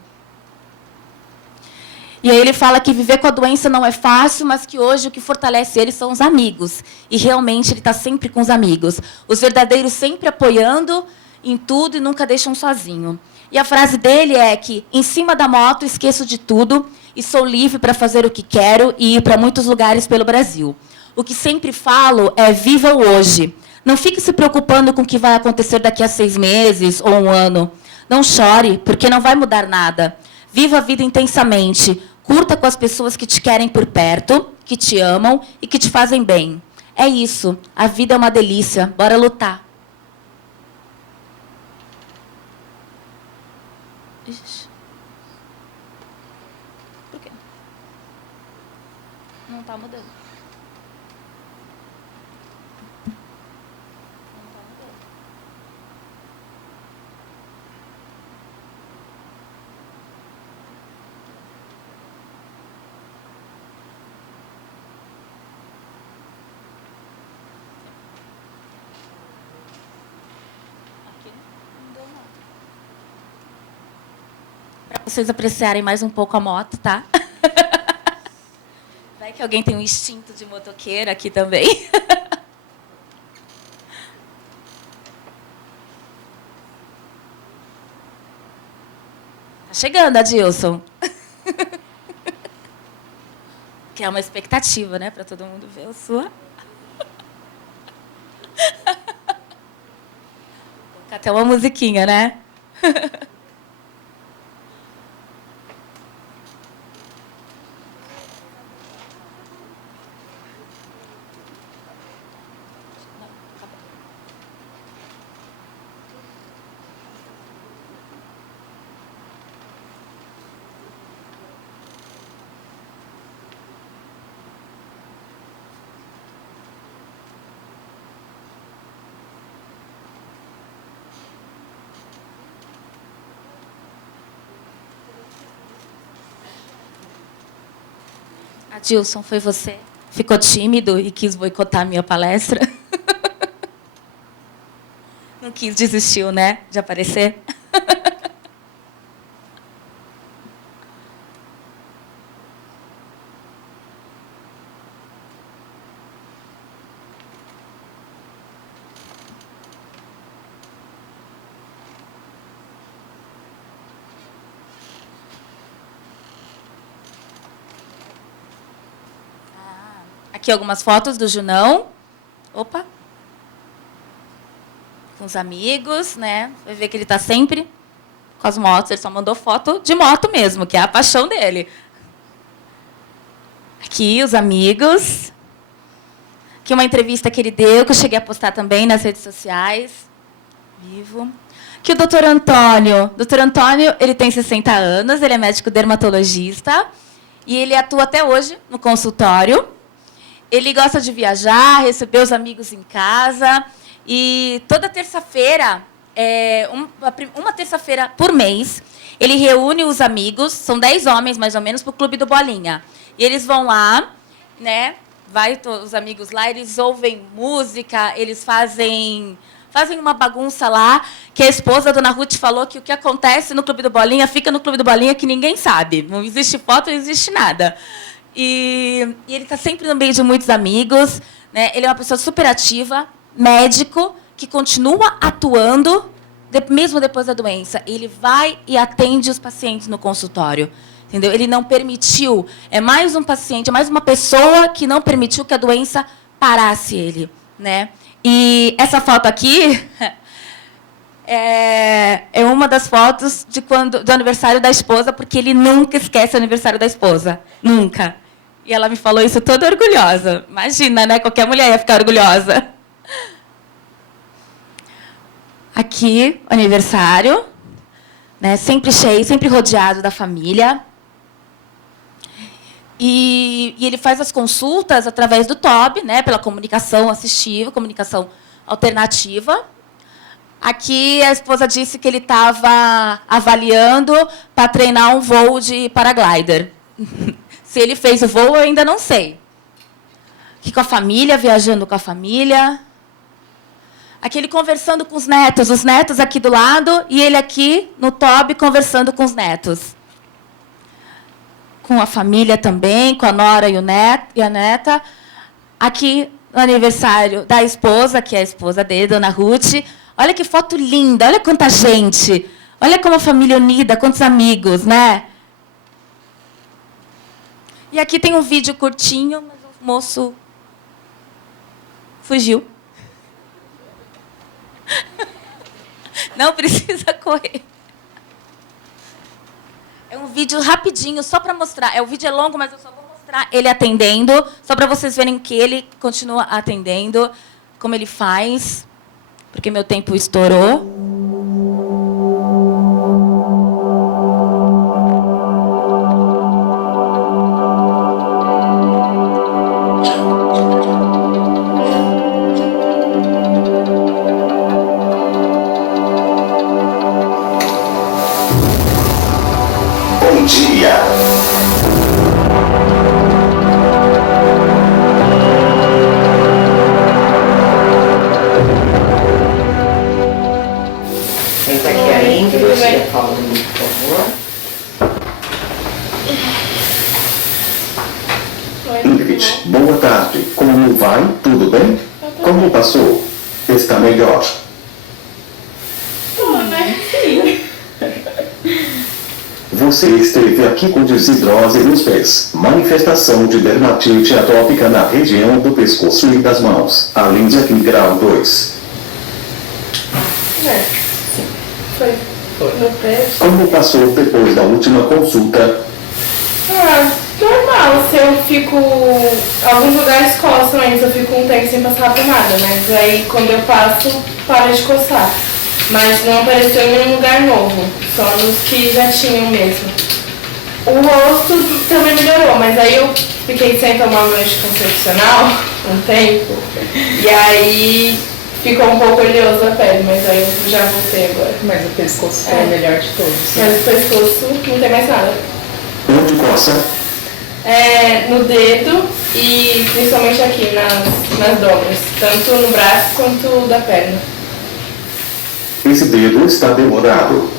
E aí ele fala que viver com a doença não é fácil, mas que hoje o que fortalece ele são os amigos. E realmente ele está sempre com os amigos. Os verdadeiros sempre apoiando em tudo e nunca deixam sozinho. E a frase dele é que, em cima da moto, esqueço de tudo e sou livre para fazer o que quero e ir para muitos lugares pelo Brasil. O que sempre falo é viva o hoje. Não fique se preocupando com o que vai acontecer daqui a 6 meses ou 1 ano. Não chore, porque não vai mudar nada. Viva a vida intensamente. Curta com as pessoas que te querem por perto, que te amam e que te fazem bem. É isso. A vida é uma delícia. Bora lutar. Ixi. Por quê? Não está mudando. Não está mudando. Aqui não deu nada. Para vocês apreciarem mais um pouco a moto, tá? Vai que alguém tem um instinto de motoqueiro aqui também. Tá chegando, Adilson. Que é uma expectativa, né? Para todo mundo ver a sua. Vou colocar até uma musiquinha, né? Adilson, foi você? Ficou tímido e quis boicotar a minha palestra? Não quis, desistiu, né? De aparecer? Aqui algumas fotos do Junão. Opa! Com os amigos, né? Vai ver que ele está sempre com as motos. Ele só mandou foto de moto mesmo, que é a paixão dele. Aqui, os amigos. Aqui uma entrevista que ele deu, que eu cheguei a postar também nas redes sociais. Vivo. Que o doutor Antônio. Doutor Antônio, ele tem 60 anos, ele é médico dermatologista e ele atua até hoje no consultório. Ele gosta de viajar, receber os amigos em casa e toda terça-feira, uma terça-feira por mês, ele reúne os amigos, são 10 homens mais ou menos, para o Clube do Bolinha. E eles vão lá, né? Vai os amigos lá, eles ouvem música, eles fazem uma bagunça lá, que a esposa, a dona Ruth, falou que o que acontece no Clube do Bolinha fica no Clube do Bolinha, que ninguém sabe. Não existe foto, não existe nada. E ele está sempre no meio de muitos amigos, né? Ele é uma pessoa super ativa, médico, que continua atuando, mesmo depois da doença. Ele vai e atende os pacientes no consultório. Entendeu? Ele não permitiu. É mais um paciente, é mais uma pessoa que não permitiu que a doença parasse ele, né? E essa foto aqui é uma das fotos do aniversário da esposa, porque ele nunca esquece o aniversário da esposa. Nunca. E ela me falou isso toda orgulhosa. Imagina, né? Qualquer mulher ia ficar orgulhosa. Aqui, o aniversário, né? Sempre cheio, sempre rodeado da família. E ele faz as consultas através do TOB, né, pela comunicação assistiva, comunicação alternativa. Aqui a esposa disse que ele estava avaliando para treinar um voo de paraglider. Se ele fez o voo, eu ainda não sei. Aqui com a família, viajando com a família. Aqui ele conversando com os netos aqui do lado, e ele aqui no TOB conversando com os netos. Com a família também, com a nora e a neta. Aqui, no aniversário da esposa, que é a esposa dele, dona Ruth. Olha que foto linda, olha quanta gente. Olha como a família unida, quantos amigos, né? E aqui tem um vídeo curtinho, mas o moço fugiu. Não precisa correr. É um vídeo rapidinho, só para mostrar. O vídeo é longo, mas eu só vou mostrar ele atendendo, só para vocês verem que ele continua atendendo, como ele faz, porque meu tempo estourou. Boa tarde. Como vai? Tudo bem? Como passou? Está melhor? Sim. Você esteve aqui com desidrose nos pés, manifestação de dermatite atópica na região do pescoço e das mãos, além de acne grau 2. Sim. Foi no pé. Como passou depois da última consulta? Normal, se eu fico... Alguns lugares coçam ainda, se eu fico um tempo sem passar pomada, mas aí quando eu passo, para de coçar. Mas não apareceu em nenhum lugar novo, só nos que já tinham mesmo. O rosto também melhorou, mas aí eu fiquei sem tomar meu anticoncepcional um tempo, e aí ficou um pouco oleoso a pele, mas aí eu já voltei agora. Mas o pescoço foi o melhor de todos. Mas o pescoço não tem mais nada. Onde coça? No dedo e principalmente aqui nas dobras, tanto no braço quanto da perna. Esse dedo está demorado.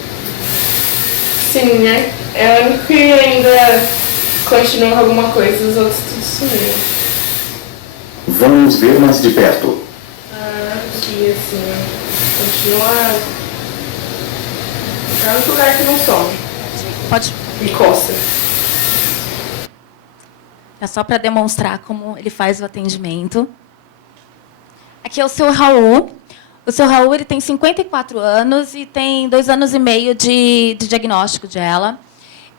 Sim, né? É o único que ainda continua com alguma coisa, os outros tudo sumiram. Vamos ver mais de perto. Aqui assim, continua. É o único lugar que não some. Pode. E coça. É só para demonstrar como ele faz o atendimento. Aqui é o seu Raul. O seu Raul ele tem 54 anos e tem 2 anos e meio de diagnóstico dela.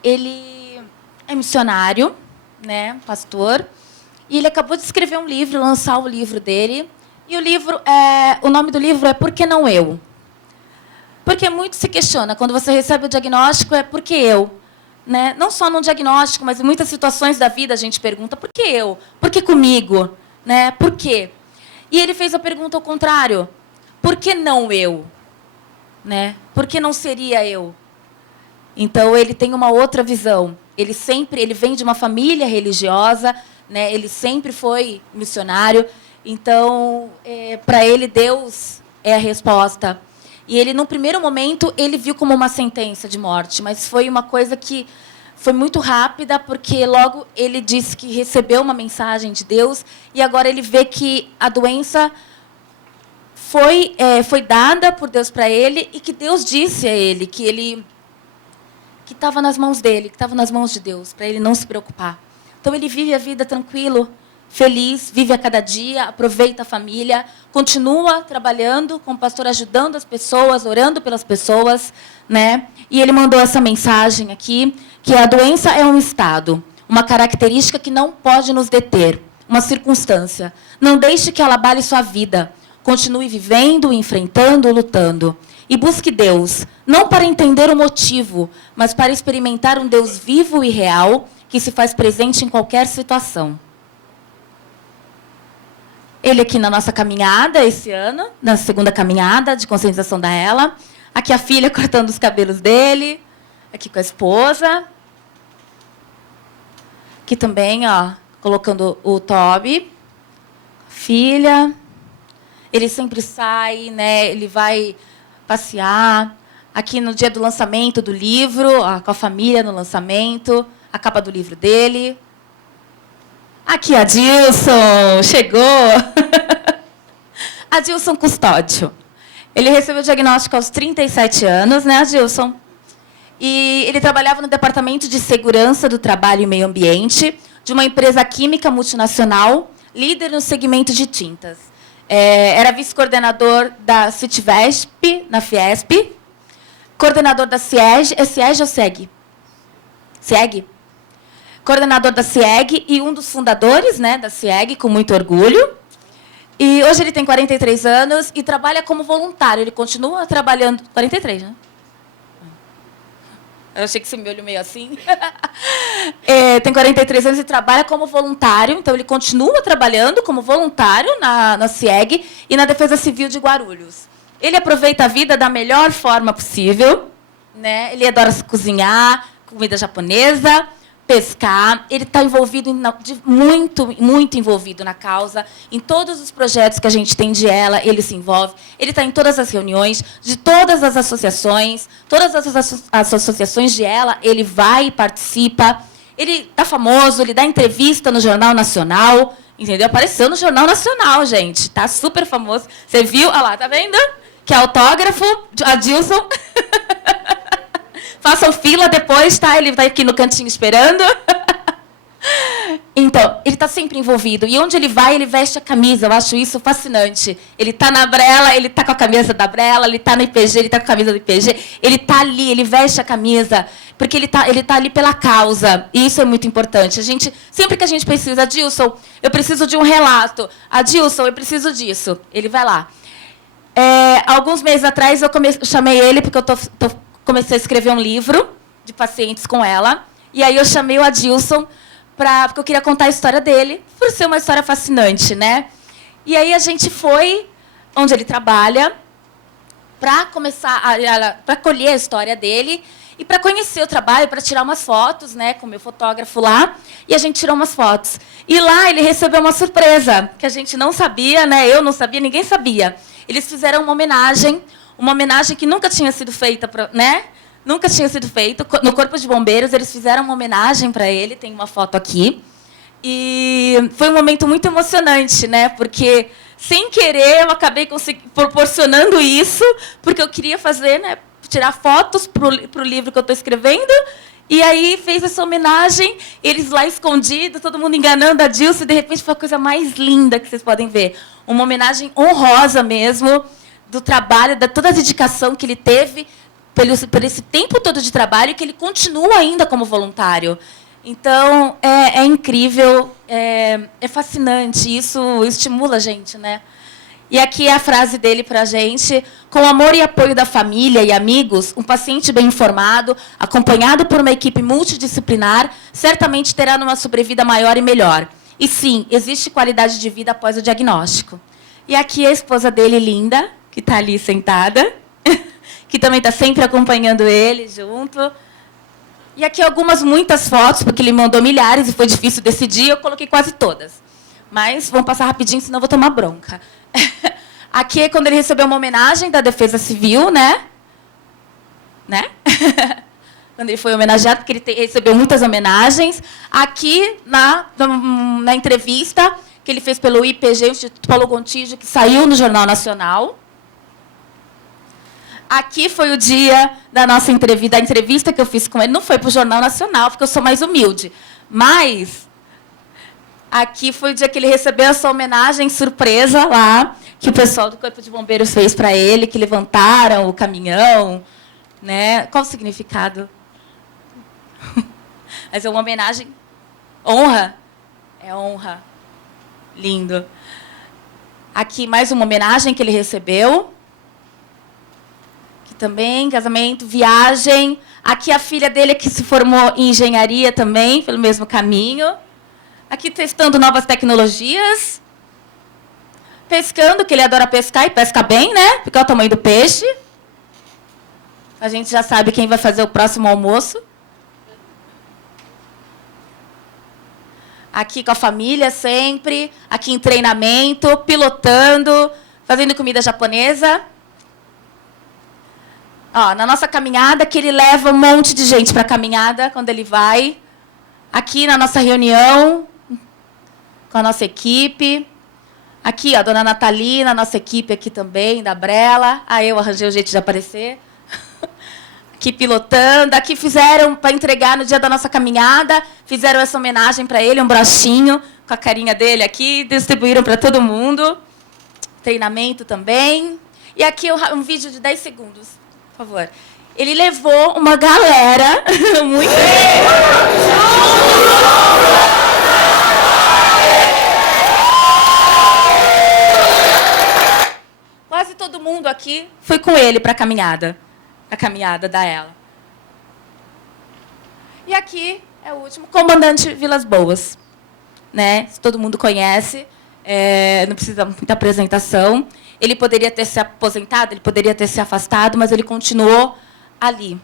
Ele é missionário, né, pastor, e ele acabou de escrever um livro, lançar o livro dele. E o nome do livro é Por que não eu? Porque muito se questiona, quando você recebe o diagnóstico, é por que eu? Né? Não só no diagnóstico, mas em muitas situações da vida a gente pergunta, por que eu? Por que comigo? Né? Por quê? E ele fez a pergunta ao contrário, por que não eu? Né? Por que não seria eu? Então, ele tem uma outra visão. Ele vem de uma família religiosa, né? Ele sempre foi missionário. Então, para ele, Deus é a resposta. E ele, no primeiro momento, ele viu como uma sentença de morte, mas foi uma coisa que foi muito rápida, porque logo ele disse que recebeu uma mensagem de Deus, e agora ele vê que a doença foi dada por Deus para ele, e que Deus disse a ele que estava nas mãos dele, que estava nas mãos de Deus, para ele não se preocupar. Então, ele vive a vida tranquilo, feliz, vive a cada dia, aproveita a família, continua trabalhando com o pastor, ajudando as pessoas, orando pelas pessoas, né? E ele mandou essa mensagem aqui, que a doença é um estado, uma característica que não pode nos deter, uma circunstância. Não deixe que ela abale sua vida. Continue vivendo, enfrentando, lutando. E busque Deus, não para entender o motivo, mas para experimentar um Deus vivo e real, que se faz presente em qualquer situação. Ele aqui na nossa caminhada esse ano, na segunda caminhada de conscientização da Ela. Aqui a filha cortando os cabelos dele. Aqui com a esposa. Aqui também, ó, colocando o Toby. Filha. Ele sempre sai, né? Ele vai passear. Aqui no dia do lançamento do livro, ó, com a família no lançamento. A capa do livro dele. Aqui, Adilson, chegou. Adilson Custódio. Ele recebeu o diagnóstico aos 37 anos, né, Adilson? E ele trabalhava no Departamento de Segurança do Trabalho e Meio Ambiente de uma empresa química multinacional, líder no segmento de tintas. Era vice-coordenador da Citvesp, na Fiesp, coordenador da CIEG. É CIEG ou SEG? SIEG? Coordenador da CIEG e um dos fundadores, né, da CIEG, com muito orgulho. E hoje ele tem 43 anos e trabalha como voluntário. Ele continua trabalhando... 43, né? Eu achei que você me olhou meio assim. Tem 43 anos e trabalha como voluntário. Então, ele continua trabalhando como voluntário na CIEG e na Defesa Civil de Guarulhos. Ele aproveita a vida da melhor forma possível, né? Ele adora cozinhar, comida japonesa, pescar. Ele está envolvido, muito envolvido na causa. Em todos os projetos que a gente tem de Ela, ele se envolve. Ele está em todas as reuniões, de todas as associações. Todas as associações de Ela, ele vai e participa. Ele está famoso, ele dá entrevista no Jornal Nacional. Entendeu? Apareceu no Jornal Nacional, gente. Está super famoso. Você viu? Olha lá, tá vendo? Que é autógrafo, Adilson. Façam fila depois, tá? Ele está aqui no cantinho esperando. Então, ele está sempre envolvido. E onde ele vai, ele veste a camisa. Eu acho isso fascinante. Ele está na Brela, ele está com a camisa da Brela, ele está no IPG, ele está com a camisa do IPG. Ele está ali, ele veste a camisa, porque ele tá ali pela causa. E isso é muito importante. Sempre que a gente precisa, Adilson, eu preciso de um relato. Adilson, eu preciso disso. Ele vai lá. Alguns meses atrás, eu chamei ele, porque eu comecei a escrever um livro de pacientes com ela. E aí eu chamei o Adilson porque eu queria contar a história dele, por ser uma história fascinante, né? E aí a gente foi onde ele trabalha para começar para colher a história dele e para conhecer o trabalho, para tirar umas fotos, né, com o meu fotógrafo lá. E a gente tirou umas fotos. E lá ele recebeu uma surpresa, que a gente não sabia, né? Eu não sabia, ninguém sabia. Eles fizeram uma homenagem que nunca tinha sido feita, né? Nunca tinha sido feito. No Corpo de Bombeiros, eles fizeram uma homenagem para ele, tem uma foto aqui. E foi um momento muito emocionante, né? Porque, sem querer, eu acabei proporcionando isso, porque eu queria fazer, né, tirar fotos para o livro que eu estou escrevendo. E aí fez essa homenagem, eles lá escondidos, todo mundo enganando a Dilce, e de repente foi a coisa mais linda que vocês podem ver. Uma homenagem honrosa mesmo, do trabalho, da toda a dedicação que ele teve por esse tempo todo de trabalho, e que ele continua ainda como voluntário. Então, é incrível, é fascinante, isso estimula a gente, né? E aqui é a frase dele para a gente. Com amor e apoio da família e amigos, um paciente bem informado, acompanhado por uma equipe multidisciplinar, certamente terá uma sobrevida maior e melhor. E sim, existe qualidade de vida após o diagnóstico. E aqui a esposa dele, Linda, que está ali sentada, que também está sempre acompanhando ele junto. E aqui muitas fotos, porque ele mandou milhares e foi difícil decidir, eu coloquei quase todas. Mas vamos passar rapidinho, senão eu vou tomar bronca. Aqui é quando ele recebeu uma homenagem da Defesa Civil, né? Quando ele foi homenageado, porque ele recebeu muitas homenagens. Aqui, na entrevista que ele fez pelo IPG, o Instituto Paulo Gontijo, que saiu no Jornal Nacional. Aqui foi o dia da nossa entrevista, da entrevista que eu fiz com ele. Não foi para o Jornal Nacional, porque eu sou mais humilde. Mas aqui foi o dia que ele recebeu essa homenagem surpresa lá, que o pessoal do Corpo de Bombeiros fez para ele, que levantaram o caminhão. Né? Qual o significado? Mas é uma homenagem. Honra? É honra. Lindo. Aqui mais uma homenagem que ele recebeu. Aqui também, casamento, viagem. Aqui a filha dele que se formou em engenharia também, pelo mesmo caminho. Aqui testando novas tecnologias. Pescando, que ele adora pescar e pesca bem, né? Porque é o tamanho do peixe. A gente já sabe quem vai fazer o próximo almoço. Aqui com a família sempre. Aqui em treinamento, pilotando, fazendo comida japonesa. Ó, na nossa caminhada, que ele leva um monte de gente para a caminhada quando ele vai. Aqui na nossa reunião, com a nossa equipe. Aqui, ó, a dona Natalina, nossa equipe aqui também, da Brela. Aí eu arranjei o jeito de aparecer. Aqui pilotando. Aqui fizeram, para entregar no dia da nossa caminhada, fizeram essa homenagem para ele, um brochinho com a carinha dele aqui, distribuíram para todo mundo. Treinamento também. E aqui um vídeo de 10 segundos, por favor. Ele levou uma galera muito... Quase todo mundo aqui foi com ele para a caminhada da ela. E aqui é o último, comandante Vilas Boas. Né? Se todo mundo conhece, não precisa muita apresentação. Ele poderia ter se aposentado, ele poderia ter se afastado, mas ele continuou ali.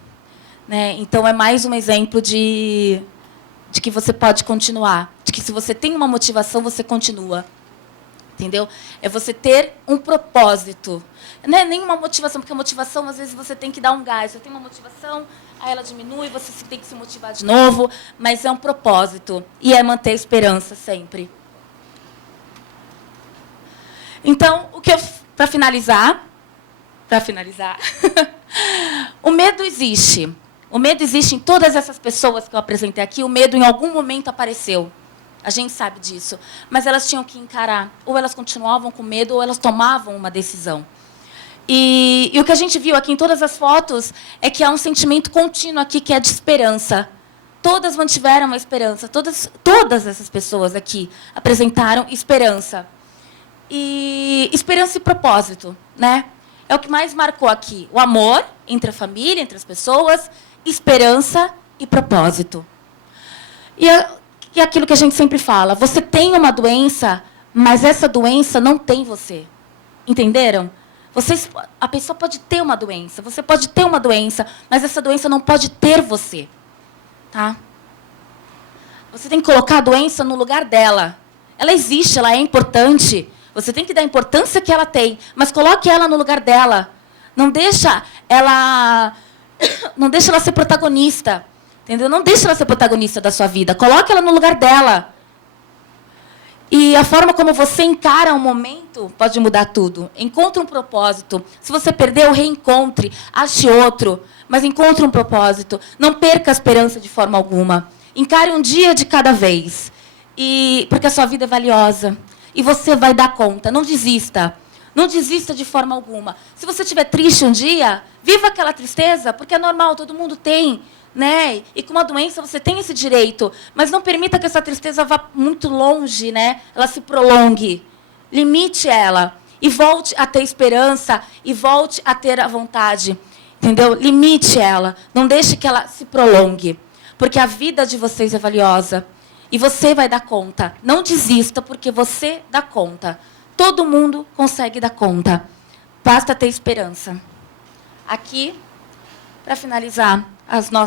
Né? Então, é mais um exemplo de que você pode continuar. De que, se você tem uma motivação, você continua. Entendeu? É você ter um propósito. Não é nenhuma motivação, porque a motivação, às vezes, você tem que dar um gás. Você tem uma motivação, aí ela diminui, você tem que se motivar de novo, mas é um propósito. E é manter a esperança sempre. Então, para finalizar, o medo existe. O medo existe em todas essas pessoas que eu apresentei aqui. O medo, em algum momento, apareceu. A gente sabe disso. Mas elas tinham que encarar. Ou elas continuavam com medo, ou elas tomavam uma decisão. E o que a gente viu aqui em todas as fotos é que há um sentimento contínuo aqui, que é de esperança. Todas mantiveram a esperança. Todas essas pessoas aqui apresentaram esperança. E esperança e propósito, né? É o que mais marcou aqui. O amor entre a família, entre as pessoas, esperança e propósito. E aquilo que a gente sempre fala, você tem uma doença, mas essa doença não tem você. Entenderam? A pessoa pode ter uma doença, você pode ter uma doença, mas essa doença não pode ter você. Tá? Você tem que colocar a doença no lugar dela. Ela existe, ela é importante. Você tem que dar a importância que ela tem, mas coloque ela no lugar dela. Não deixa ela ser protagonista. Entendeu? Não deixe ela ser protagonista da sua vida. Coloque ela no lugar dela. E a forma como você encara um momento pode mudar tudo. Encontre um propósito. Se você perdeu, reencontre. Ache outro. Mas encontre um propósito. Não perca a esperança de forma alguma. Encare um dia de cada vez. Porque a sua vida é valiosa. E você vai dar conta. Não desista. Não desista de forma alguma. Se você estiver triste um dia, viva aquela tristeza, porque é normal, todo mundo tem. Né? E com uma doença você tem esse direito, mas não permita que essa tristeza vá muito longe, né? Ela se prolongue. Limite ela. E volte a ter esperança, e volte a ter a vontade. Entendeu? Limite ela. Não deixe que ela se prolongue. Porque a vida de vocês é valiosa. E você vai dar conta. Não desista, porque você dá conta. Todo mundo consegue dar conta. Basta ter esperança. Aqui, para finalizar,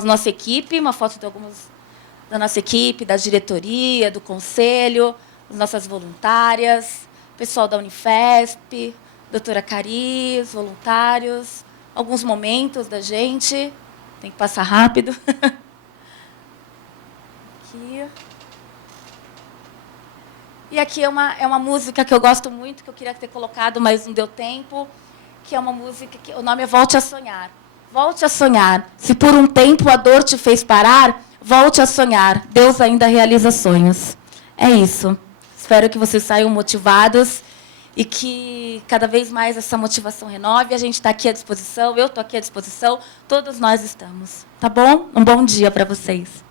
nossa equipe, uma foto de algumas da nossa equipe, da diretoria, do conselho, as nossas voluntárias, pessoal da Unifesp, doutora Cariz, voluntários, alguns momentos da gente. Tem que passar rápido. Aqui. E aqui é uma música que eu gosto muito, que eu queria ter colocado, mas não deu tempo, que é uma música que o nome é Volte a Sonhar. Volte a sonhar. Se por um tempo a dor te fez parar, volte a sonhar. Deus ainda realiza sonhos. É isso. Espero que vocês saiam motivados e que cada vez mais essa motivação renove. A gente está aqui à disposição, eu estou aqui à disposição, todos nós estamos. Tá bom? Um bom dia para vocês.